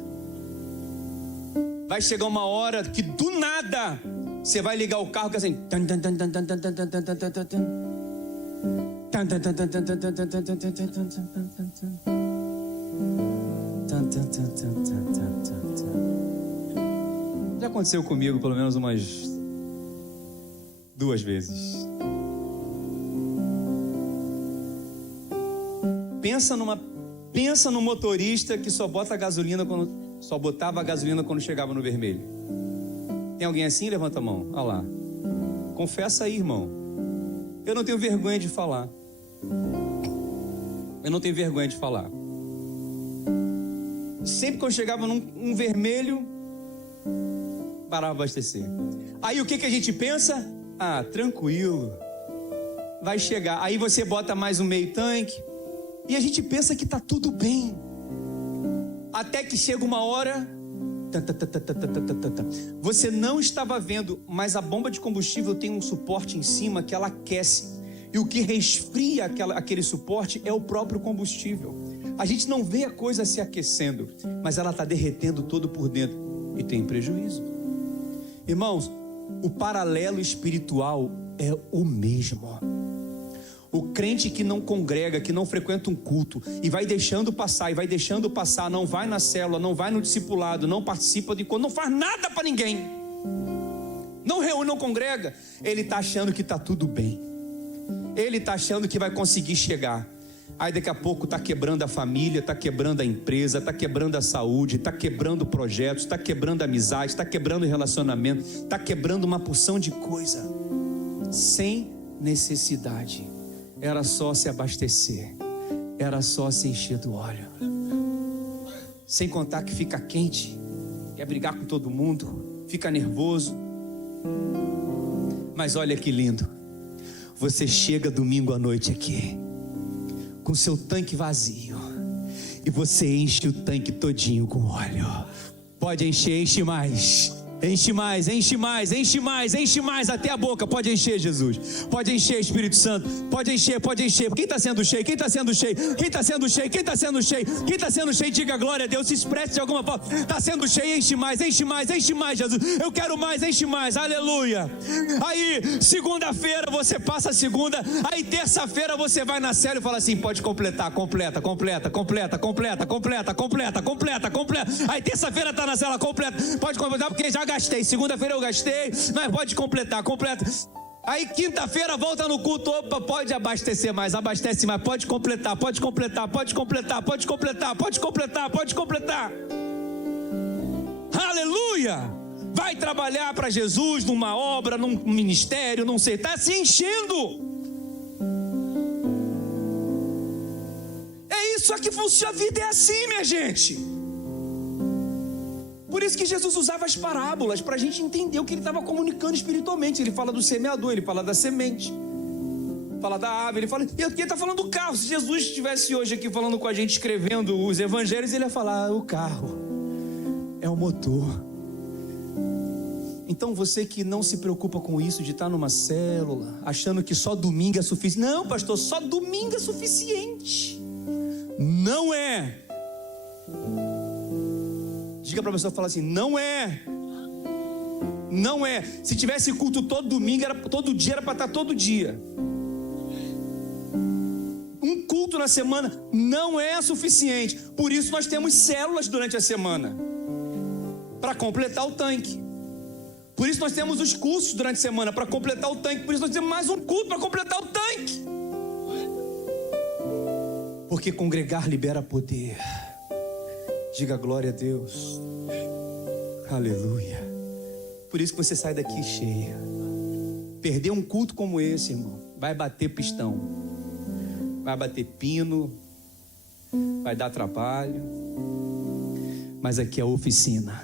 Vai chegar uma hora que do nada você vai ligar o carro que é assim, já aconteceu comigo pelo menos umas 2 vezes. Pensa no motorista que só botava gasolina quando chegava no vermelho. Tem alguém assim? Levanta a mão. Olha lá. Confessa aí, irmão. Eu não tenho vergonha de falar. Sempre que eu chegava num vermelho, parava para abastecer. Aí o que a gente pensa? Ah, tranquilo, vai chegar. Aí você bota mais um meio tanque e a gente pensa que está tudo bem. Até que chega uma hora, você não estava vendo, mas a bomba de combustível tem um suporte em cima que ela aquece. E o que resfria aquele suporte é o próprio combustível. A gente não vê a coisa se aquecendo, mas ela está derretendo todo por dentro e tem prejuízo. Irmãos, o paralelo espiritual é o mesmo. O crente que não congrega, que não frequenta um culto e vai deixando passar, não vai na célula, não vai no discipulado, não participa de encontro, não faz nada para ninguém, não reúne, não congrega, ele está achando que está tudo bem, ele está achando que vai conseguir chegar. Aí daqui a pouco está quebrando a família, está quebrando a empresa, está quebrando a saúde, está quebrando projetos, está quebrando amizade, está quebrando relacionamento, está quebrando uma porção de coisa, sem necessidade. Era só se abastecer, era só se encher do óleo. Sem contar que fica quente, quer brigar com todo mundo, fica nervoso. Mas olha que lindo, você chega domingo à noite aqui, com seu tanque vazio, e você enche o tanque todinho com óleo. Pode encher, enche mais. Enche mais, enche mais, enche mais, enche mais até a boca. Pode encher, Jesus. Pode encher, Espírito Santo. Pode encher, pode encher. Quem está sendo cheio? Quem está sendo cheio? Quem está sendo cheio? Quem está sendo cheio? Quem está sendo cheio? Diga glória a Deus. Se expresse de alguma forma. Está sendo cheio, enche mais, enche mais, enche mais, Jesus. Eu quero mais, enche mais. Aleluia. Aí, segunda-feira você passa a segunda. Aí, terça-feira você vai na célula e fala assim: pode completar, completa. Aí, terça-feira está na célula, completa. Pode completar porque já gastei, segunda-feira eu gastei, mas pode completar, completa. Aí quinta-feira volta no culto, opa, pode abastecer mais, abastece mais, pode completar. Aleluia! Vai trabalhar para Jesus numa obra, num ministério, não sei, está se enchendo. É isso que funciona, a vida é assim, minha gente. Por isso que Jesus usava as parábolas, para a gente entender o que ele estava comunicando espiritualmente. Ele fala do semeador, ele fala da semente, fala da ave, ele fala... E aqui ele está falando do carro. Se Jesus estivesse hoje aqui falando com a gente, escrevendo os evangelhos, ele ia falar: o carro é o motor. Então você que não se preocupa com isso, de estar numa célula, achando que só domingo é suficiente. Não, pastor, só domingo é suficiente. Não é. Diga para a pessoa, fala assim: não é. Não é. Se tivesse culto todo domingo, todo dia era para estar todo dia. Um culto na semana não é suficiente. Por isso nós temos células durante a semana, para completar o tanque. Por isso nós temos os cursos durante a semana, para completar o tanque. Por isso nós temos mais um culto para completar o tanque. Porque congregar libera poder. Diga glória a Deus. Aleluia. Por isso que você sai daqui cheia. Perder um culto como esse, irmão, vai bater pistão. vai bater pino, vai dar trabalho, mas aqui é a oficina.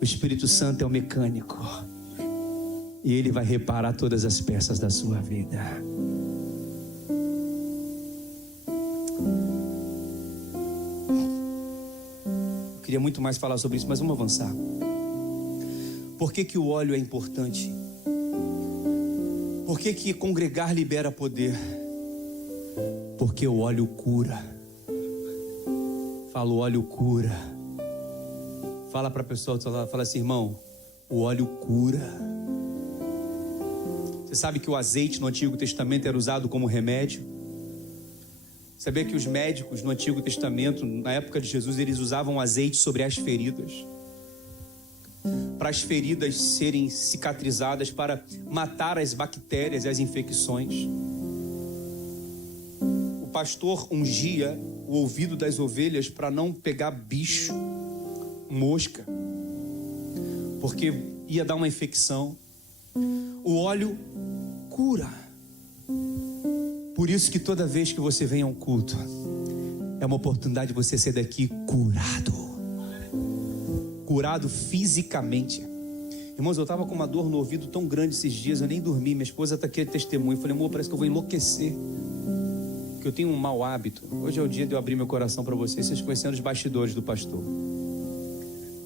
O Espírito Santo é o mecânico e ele vai reparar todas as peças da sua vida. Eu queria muito mais falar sobre isso, mas vamos avançar. Por que que o óleo é importante? Por que que congregar libera poder? Porque o óleo cura. Fala, o óleo cura. Fala para a pessoa do seu lado, fala assim: irmão, o óleo cura. Você sabe que o azeite no Antigo Testamento era usado como remédio? Sabia que os médicos no Antigo Testamento, na época de Jesus, eles usavam azeite sobre as feridas, para as feridas serem cicatrizadas, para matar as bactérias e as infecções. O pastor ungia o ouvido das ovelhas para não pegar bicho, mosca, porque ia dar uma infecção. O óleo cura. Por isso que toda vez que você vem a um culto, é uma oportunidade de você sair daqui curado fisicamente. Irmãos, eu estava com uma dor no ouvido tão grande esses dias, eu nem dormi. Minha esposa está aqui testemunha. Eu falei: amor, parece que eu vou enlouquecer, porque eu tenho um mau hábito. Hoje é o dia de eu abrir meu coração para vocês conhecendo os bastidores do pastor.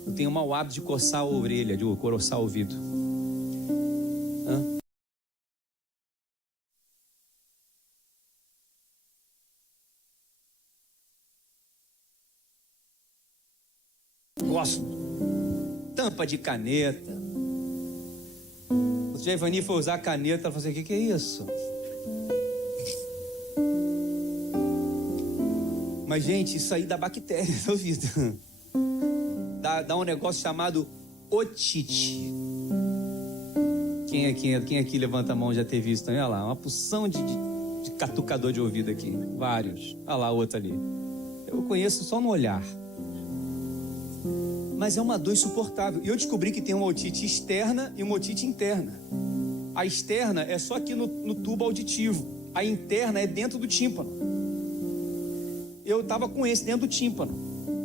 Eu tenho um mau hábito de coçar a orelha, de coçar o ouvido. Gosto. Tampa de caneta. O Ivani foi usar a caneta, ela falou assim: o que é isso? Mas, gente, isso aí dá bactéria no ouvido. Dá um negócio chamado otite. Quem aqui levanta a mão já teve isso também? Olha lá, uma porção de catucador de ouvido aqui. Vários. Olha lá, outro ali. Eu conheço só no olhar. Mas é uma dor insuportável. E eu descobri que tem uma otite externa e uma otite interna. A externa é só aqui no tubo auditivo. A interna é dentro do tímpano. Eu estava com esse dentro do tímpano,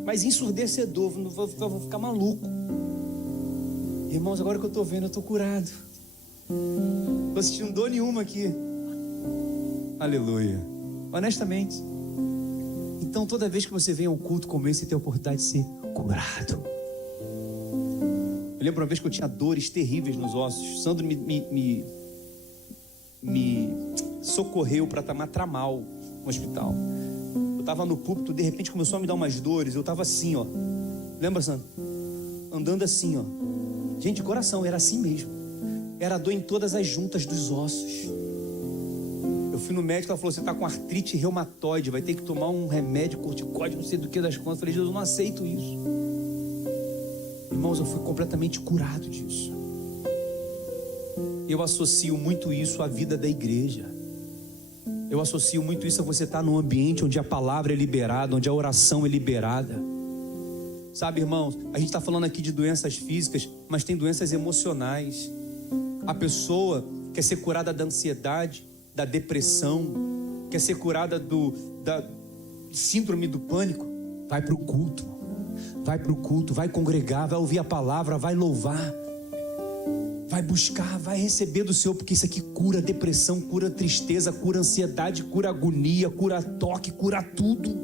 mas ensurdecedor, vou ficar maluco. Irmãos, agora que eu estou vendo, eu estou curado. Não estou sentindo dor nenhuma aqui. Aleluia. Honestamente. Então, toda vez que você vem a um culto como esse, você tem a oportunidade de ser curado. Eu lembro uma vez que eu tinha dores terríveis nos ossos. Sandro me socorreu para tomar tramal no hospital. Eu estava no púlpito, de repente começou a me dar umas dores. Eu estava assim, ó. Lembra, Sandro? Andando assim, ó. Gente, de coração, era assim mesmo. Era dor em todas as juntas dos ossos. Eu fui no médico, ela falou: você está com artrite reumatoide, vai ter que tomar um remédio, corticóide, não sei do que das contas. Eu falei: Jesus, eu não aceito isso. Irmãos, eu fui completamente curado disso. Eu associo muito isso à vida da igreja. Eu associo muito isso a você estar num ambiente onde a palavra é liberada, onde a oração é liberada. Sabe, irmãos, a gente está falando aqui de doenças físicas, mas tem doenças emocionais. A pessoa quer ser curada da ansiedade, da depressão, quer ser curada da síndrome do pânico. Vai para o culto. Vai para o culto, vai congregar, vai ouvir a palavra, vai louvar, vai buscar, vai receber do Senhor, porque isso aqui cura depressão, cura tristeza, cura ansiedade, cura agonia, cura toque, cura tudo.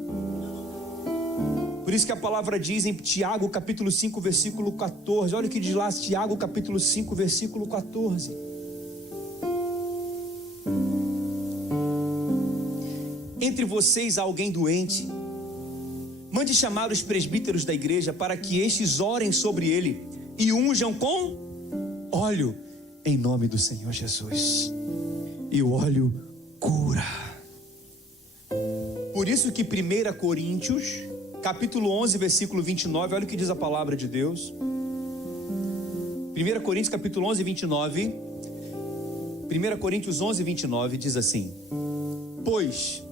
Por isso que a palavra diz em Tiago capítulo 5 versículo 14, olha o que diz lá, Tiago capítulo 5 versículo 14. Entre vocês há alguém doente, mande chamar os presbíteros da igreja para que estes orem sobre ele e unjam com óleo em nome do Senhor Jesus. E o óleo cura. Por isso que 1 Coríntios, capítulo 11, versículo 29, olha o que diz a palavra de Deus. 1 Coríntios, capítulo 11, 29. 1 Coríntios 11, 29 diz assim: pois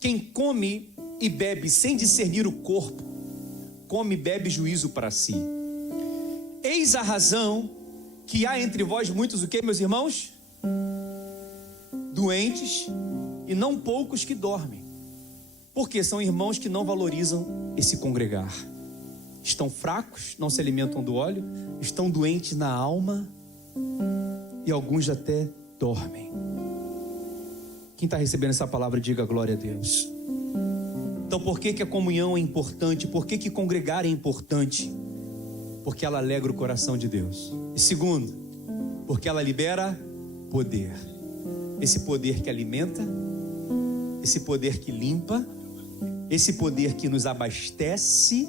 quem come e bebe sem discernir o corpo, come e bebe juízo para si. Eis a razão que há entre vós muitos, o que, meus irmãos? doentes e não poucos que dormem. Porque são irmãos que não valorizam esse congregar. Estão fracos, não se alimentam do óleo, estão doentes na alma e alguns até dormem. Quem está recebendo essa palavra, diga glória a Deus. Então por que a comunhão é importante? Por que congregar é importante? Porque ela alegra o coração de Deus. E segundo, porque ela libera poder. Esse poder que alimenta, esse poder que limpa, esse poder que nos abastece,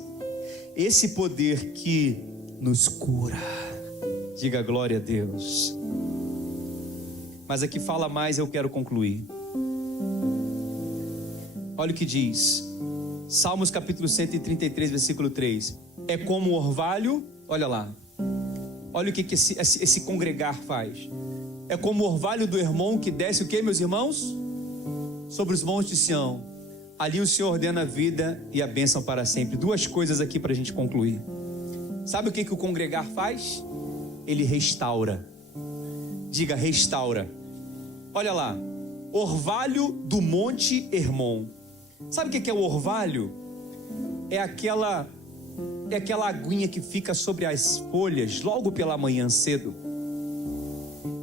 esse poder que nos cura. Diga glória a Deus. Mas aqui fala mais, eu quero concluir. Olha o que diz Salmos capítulo 133, versículo 3. É como o orvalho, olha lá. Olha o que esse congregar faz. É como o orvalho do Hermon que desce o que, meus irmãos? Sobre os montes de Sião. Ali o Senhor ordena a vida e a bênção para sempre. Duas coisas aqui para a gente concluir. Sabe o que o congregar faz? Ele restaura. Diga, restaura. Olha lá. Orvalho do Monte Hermon. Sabe o que é o orvalho? É aquela aguinha que fica sobre as folhas logo pela manhã cedo,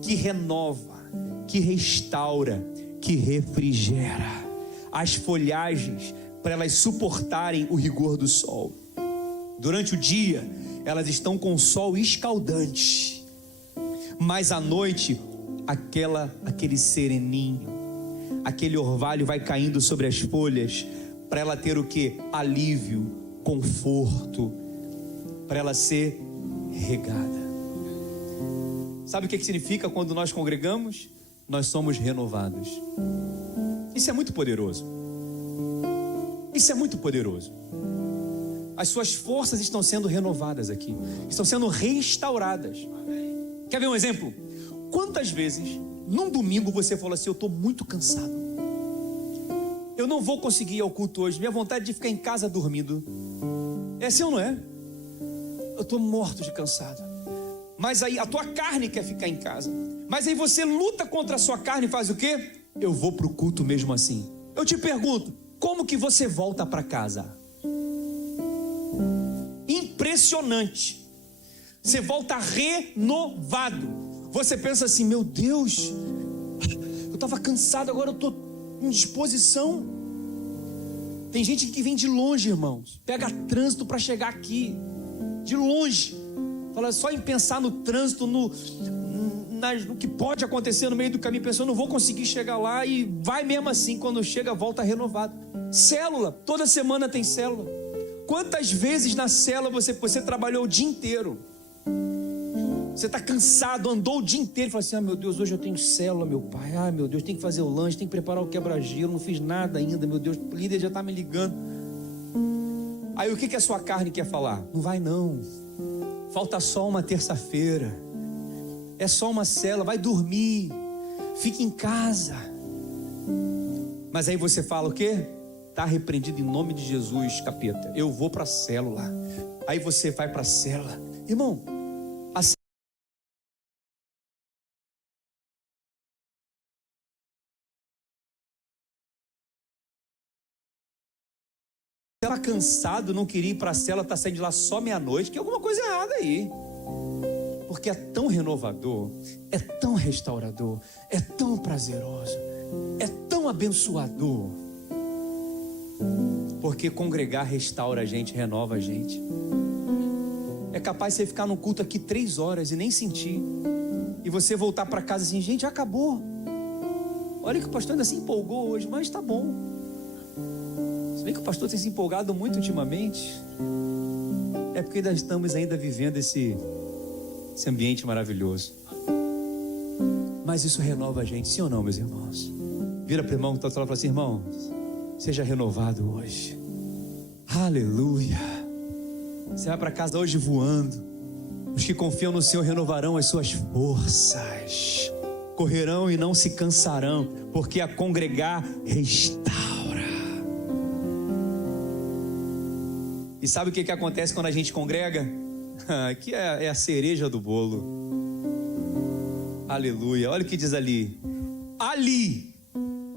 que renova, que restaura, que refrigera as folhagens para elas suportarem o rigor do sol. Durante o dia elas estão com o sol escaldante, mas à noite aquele sereninho, aquele orvalho vai caindo sobre as folhas para ela ter o que? Alívio, conforto, para ela ser regada. Sabe o que significa quando nós congregamos? Nós somos renovados. Isso é muito poderoso. Isso é muito poderoso. As suas forças estão sendo renovadas aqui, estão sendo restauradas. Quer ver um exemplo? Quantas vezes num domingo você falou assim: eu estou muito cansado, eu não vou conseguir ir ao culto hoje, minha vontade de ficar em casa dormindo. É assim ou não é? Eu estou morto de cansado. Mas aí a tua carne quer ficar em casa, mas aí você luta contra a sua carne e faz o quê? Eu vou para o culto mesmo assim. Eu te pergunto, como que você volta para casa? Impressionante. Você volta renovado. Você pensa assim: meu Deus, eu estava cansado, agora eu estou em disposição. Tem gente que vem de longe, irmãos, pega trânsito para chegar aqui, de longe. Fala só em pensar no trânsito, no que pode acontecer no meio do caminho, pensou, não vou conseguir chegar lá, e vai mesmo assim. Quando chega, volta renovado. Célula, toda semana tem célula. Quantas vezes na célula você trabalhou o dia inteiro? Você está cansado, andou o dia inteiro e fala assim: ah, meu Deus, hoje eu tenho célula, meu pai. Ah, meu Deus, tem que fazer o lanche, tem que preparar o quebra-gelo, não fiz nada ainda, meu Deus, o líder já está me ligando. Aí o que a sua carne quer falar? Não vai não, falta só uma terça-feira, é só uma célula, vai dormir, fique em casa. Mas aí você fala o quê? Está repreendido em nome de Jesus, capeta, eu vou para a célula. Aí você vai para a célula. Irmão, estava cansado, não queria ir para a cela, está saindo de lá só meia-noite, que alguma coisa errada aí. Porque é tão renovador, é tão restaurador, é tão prazeroso, é tão abençoador. Porque congregar restaura a gente, renova a gente. É capaz de você ficar no culto aqui 3 horas e nem sentir, e você voltar para casa assim: gente, já acabou. Olha que o pastor ainda se empolgou hoje, mas está bom. Se bem que o pastor tem se empolgado muito ultimamente, é porque nós estamos ainda vivendo esse ambiente maravilhoso. Mas isso renova a gente, sim ou não, meus irmãos? Vira para o irmão que está falando e fala assim: irmão, seja renovado hoje. Aleluia. Você vai para casa hoje voando. Os que confiam no Senhor renovarão as suas forças, correrão e não se cansarão, porque a congregar restaura. E sabe o que acontece quando a gente congrega? Aqui é a cereja do bolo. Aleluia. Olha o que diz ali: Ali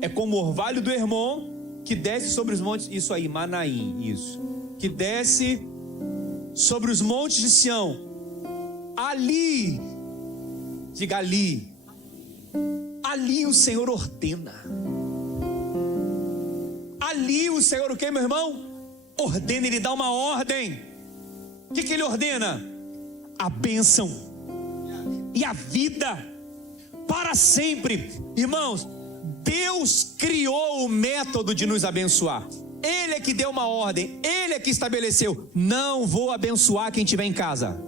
é como o orvalho do Hermon, que desce sobre os montes, isso aí, Manaim, isso, que desce sobre os montes de Sião. Ali, diga ali, ali o Senhor ordena. Ali o Senhor o que, meu irmão? Ordena, Ele dá uma ordem. O que Ele ordena? A bênção e a vida para sempre. Irmãos, Deus criou o método de nos abençoar. Ele é que deu uma ordem, Ele é que estabeleceu: não vou abençoar quem estiver em casa,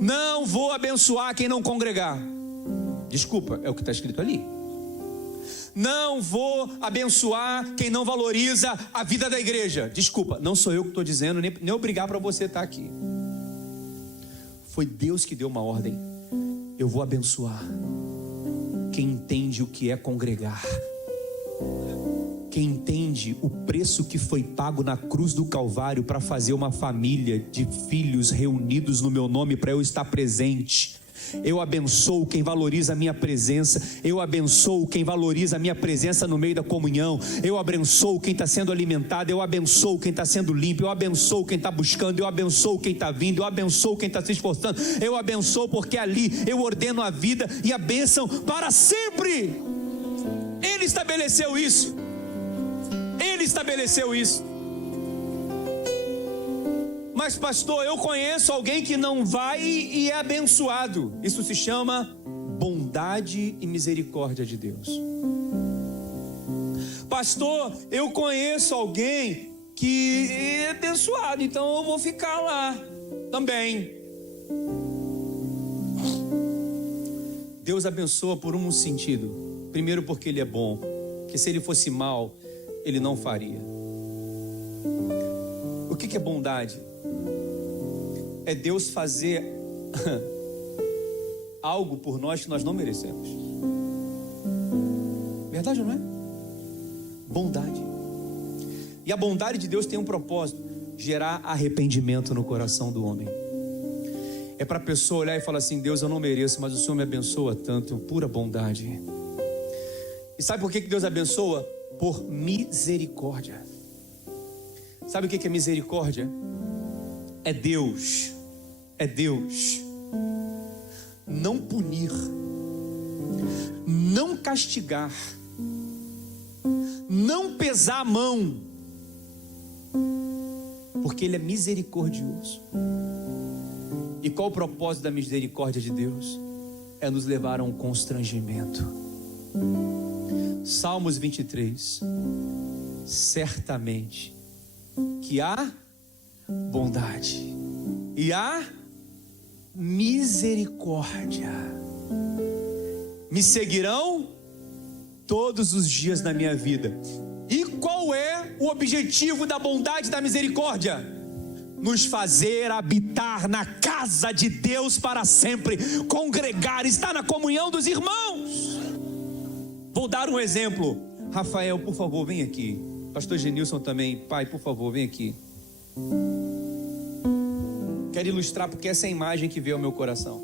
não vou abençoar quem não congregar. Desculpa, é o que está escrito ali. Não vou abençoar quem não valoriza a vida da igreja. Desculpa, não sou eu que estou dizendo, nem obrigar para você estar aqui. Foi Deus que deu uma ordem: eu vou abençoar quem entende o que é congregar, quem entende o preço que foi pago na cruz do Calvário para fazer uma família de filhos reunidos no meu nome, para eu estar presente. Eu abençoo quem valoriza a minha presença. Eu abençoo quem valoriza a minha presença no meio da comunhão. Eu abençoo quem está sendo alimentado. Eu abençoo quem está sendo limpo. Eu abençoo quem está buscando. Eu abençoo quem está vindo. Eu abençoo quem está se esforçando. Eu abençoo porque ali eu ordeno a vida e a bênção para sempre. Ele estabeleceu isso. Ele estabeleceu isso. Mas pastor, eu conheço alguém que não vai e é abençoado. Isso se chama bondade e misericórdia de Deus. Pastor, eu conheço alguém que é abençoado, então eu vou ficar lá também. Deus abençoa por um sentido. Primeiro, porque Ele é bom, que se Ele fosse mau, Ele não faria. O que é bondade? É Deus fazer algo por nós que nós não merecemos. Verdade ou não é? Bondade. E a bondade de Deus tem um propósito: gerar arrependimento no coração do homem. É para a pessoa olhar e falar assim: Deus, eu não mereço, mas o Senhor me abençoa tanto, pura bondade. E sabe por que Deus abençoa? Por misericórdia. Sabe o que é misericórdia? É Deus não punir, não castigar, não pesar a mão, porque Ele é misericordioso. E qual o propósito da misericórdia de Deus? É nos levar a um constrangimento. Salmos 23: certamente que há bondade e há misericórdia me seguirão todos os dias da minha vida. E qual é o objetivo da bondade e da misericórdia? Nos fazer habitar na casa de Deus para sempre, congregar, estar na comunhão dos irmãos. Vou dar um exemplo. Rafael, por favor, vem aqui. Pastor Genilson também. Pai, por favor, vem aqui. Quero ilustrar porque essa é a imagem que veio ao meu coração.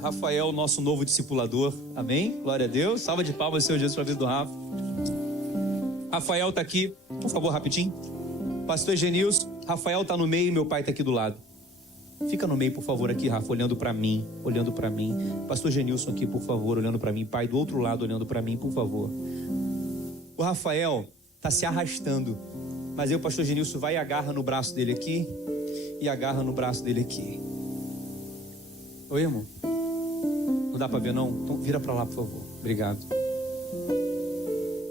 Rafael, nosso novo discipulador. Amém? Glória a Deus. Salva de palmas, Senhor Jesus, para a vida do Rafa. Rafael está aqui. Por favor, rapidinho. Pastor Genilson. Rafael está no meio e meu pai está aqui do lado. Fica no meio, por favor, aqui, Rafa, olhando para mim. Olhando para mim. Pastor Genilson aqui, por favor, olhando para mim. Pai, do outro lado, olhando para mim, por favor. O Rafael está se arrastando, mas eu, pastor Genilson, vai e agarra no braço dele aqui e agarra no braço dele aqui. Oi, irmão? Não dá para ver não? Então vira para lá, por favor. Obrigado.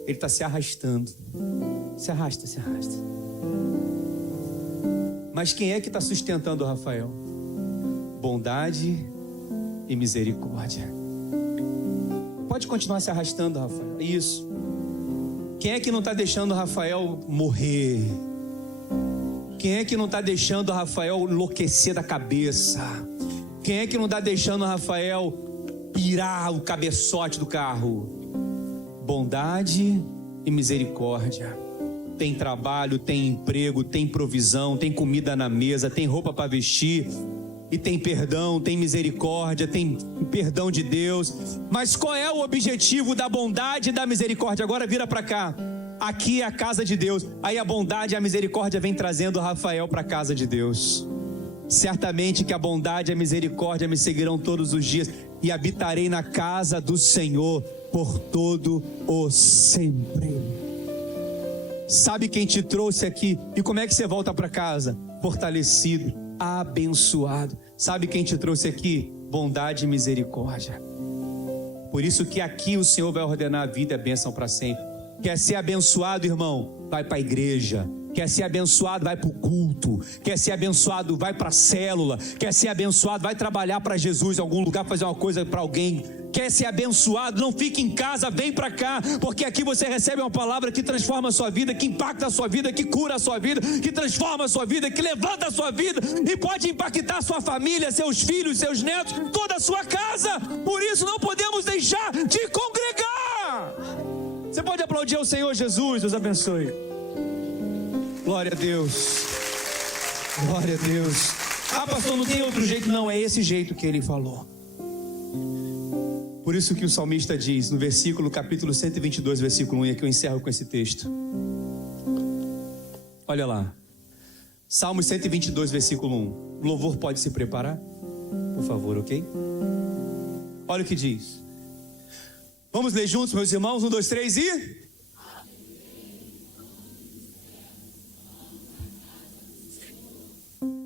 Ele está se arrastando. Se arrasta, se arrasta. Mas quem é que está sustentando o Rafael? Bondade e misericórdia. Pode continuar se arrastando, Rafael. Isso. Quem é que não está deixando o Rafael morrer? Quem é que não está deixando o Rafael enlouquecer da cabeça? Quem é que não está deixando o Rafael pirar o cabeçote do carro? Bondade e misericórdia. Tem trabalho, tem emprego, tem provisão, tem comida na mesa, tem roupa para vestir. e tem perdão, tem misericórdia, tem perdão de Deus. Mas qual é o objetivo da bondade e da misericórdia? Agora vira para cá. Aqui é a casa de Deus. Aí a bondade e a misericórdia vem trazendo Rafael para a casa de Deus. Certamente que a bondade e a misericórdia me seguirão todos os dias, e habitarei na casa do Senhor por todo o sempre. Sabe quem te trouxe aqui? E como é que você volta para casa? Fortalecido, abençoado. Sabe quem te trouxe aqui? Bondade e misericórdia. Por isso que aqui o Senhor vai ordenar a vida e a bênção para sempre. Quer ser abençoado, irmão? Vai para a igreja. Quer ser abençoado? Vai para o culto. Quer ser abençoado? Vai para a célula. Quer ser abençoado? Vai trabalhar para Jesus em algum lugar, fazer uma coisa para alguém. Quer ser abençoado? Não fique em casa, vem para cá, porque aqui você recebe uma palavra que transforma a sua vida, que impacta a sua vida, que cura a sua vida, que transforma a sua vida, que levanta a sua vida e pode impactar a sua família, seus filhos, seus netos, toda a sua casa. Por isso não podemos deixar de congregar. Você pode aplaudir ao Senhor Jesus. Deus abençoe. Glória a Deus. Glória a Deus. Ah, pastor, não tem outro jeito. Não, é esse jeito que ele falou. Por isso que o salmista diz, no versículo, capítulo 122, versículo 1, e aqui eu encerro com esse texto. Olha lá. Salmo 122, versículo 1. O louvor pode se preparar? Por favor, ok? Olha o que diz. Vamos ler juntos, meus irmãos? 1, 2, 3 e...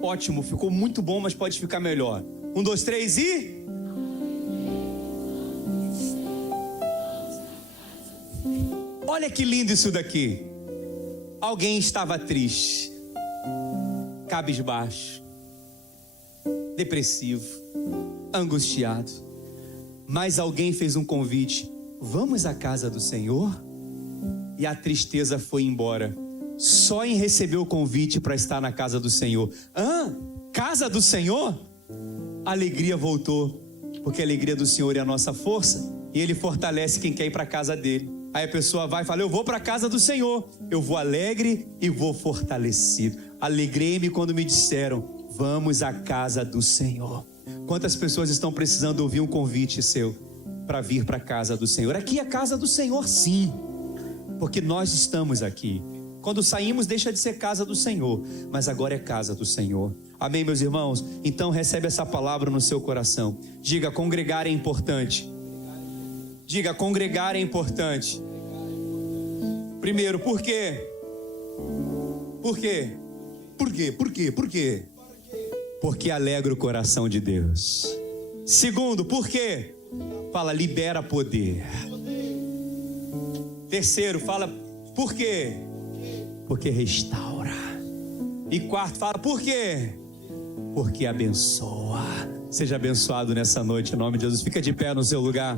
Ótimo, ficou muito bom, mas pode ficar melhor. 1, 2, 3 e... Olha que lindo isso daqui. Alguém estava triste, cabisbaixo, depressivo, angustiado. Mas alguém fez um convite. Vamos à casa do Senhor? E a tristeza foi embora. Só em receber o convite para estar na casa do Senhor. Casa do Senhor? A alegria voltou. Porque a alegria do Senhor é a nossa força. E Ele fortalece quem quer ir para a casa dele. Aí a pessoa vai e fala, eu vou para a casa do Senhor. Eu vou alegre e vou fortalecido. Alegrei-me quando me disseram, vamos à casa do Senhor. Quantas pessoas estão precisando ouvir um convite seu para vir para a casa do Senhor? Aqui é a casa do Senhor, sim. Porque nós estamos aqui. Quando saímos deixa de ser casa do Senhor, mas agora é casa do Senhor. Amém, meus irmãos? Então recebe essa palavra no seu coração. Diga, congregar é importante. Diga, congregar é importante. Primeiro, por quê? Por quê? Por quê? Por quê? Por quê? Porque alegra o coração de Deus. Segundo, por quê? Fala, libera poder. Terceiro, fala, por quê? Porque restaura. E quarto, fala, por quê? Porque abençoa. Seja abençoado nessa noite, em nome de Jesus. Fica de pé no seu lugar.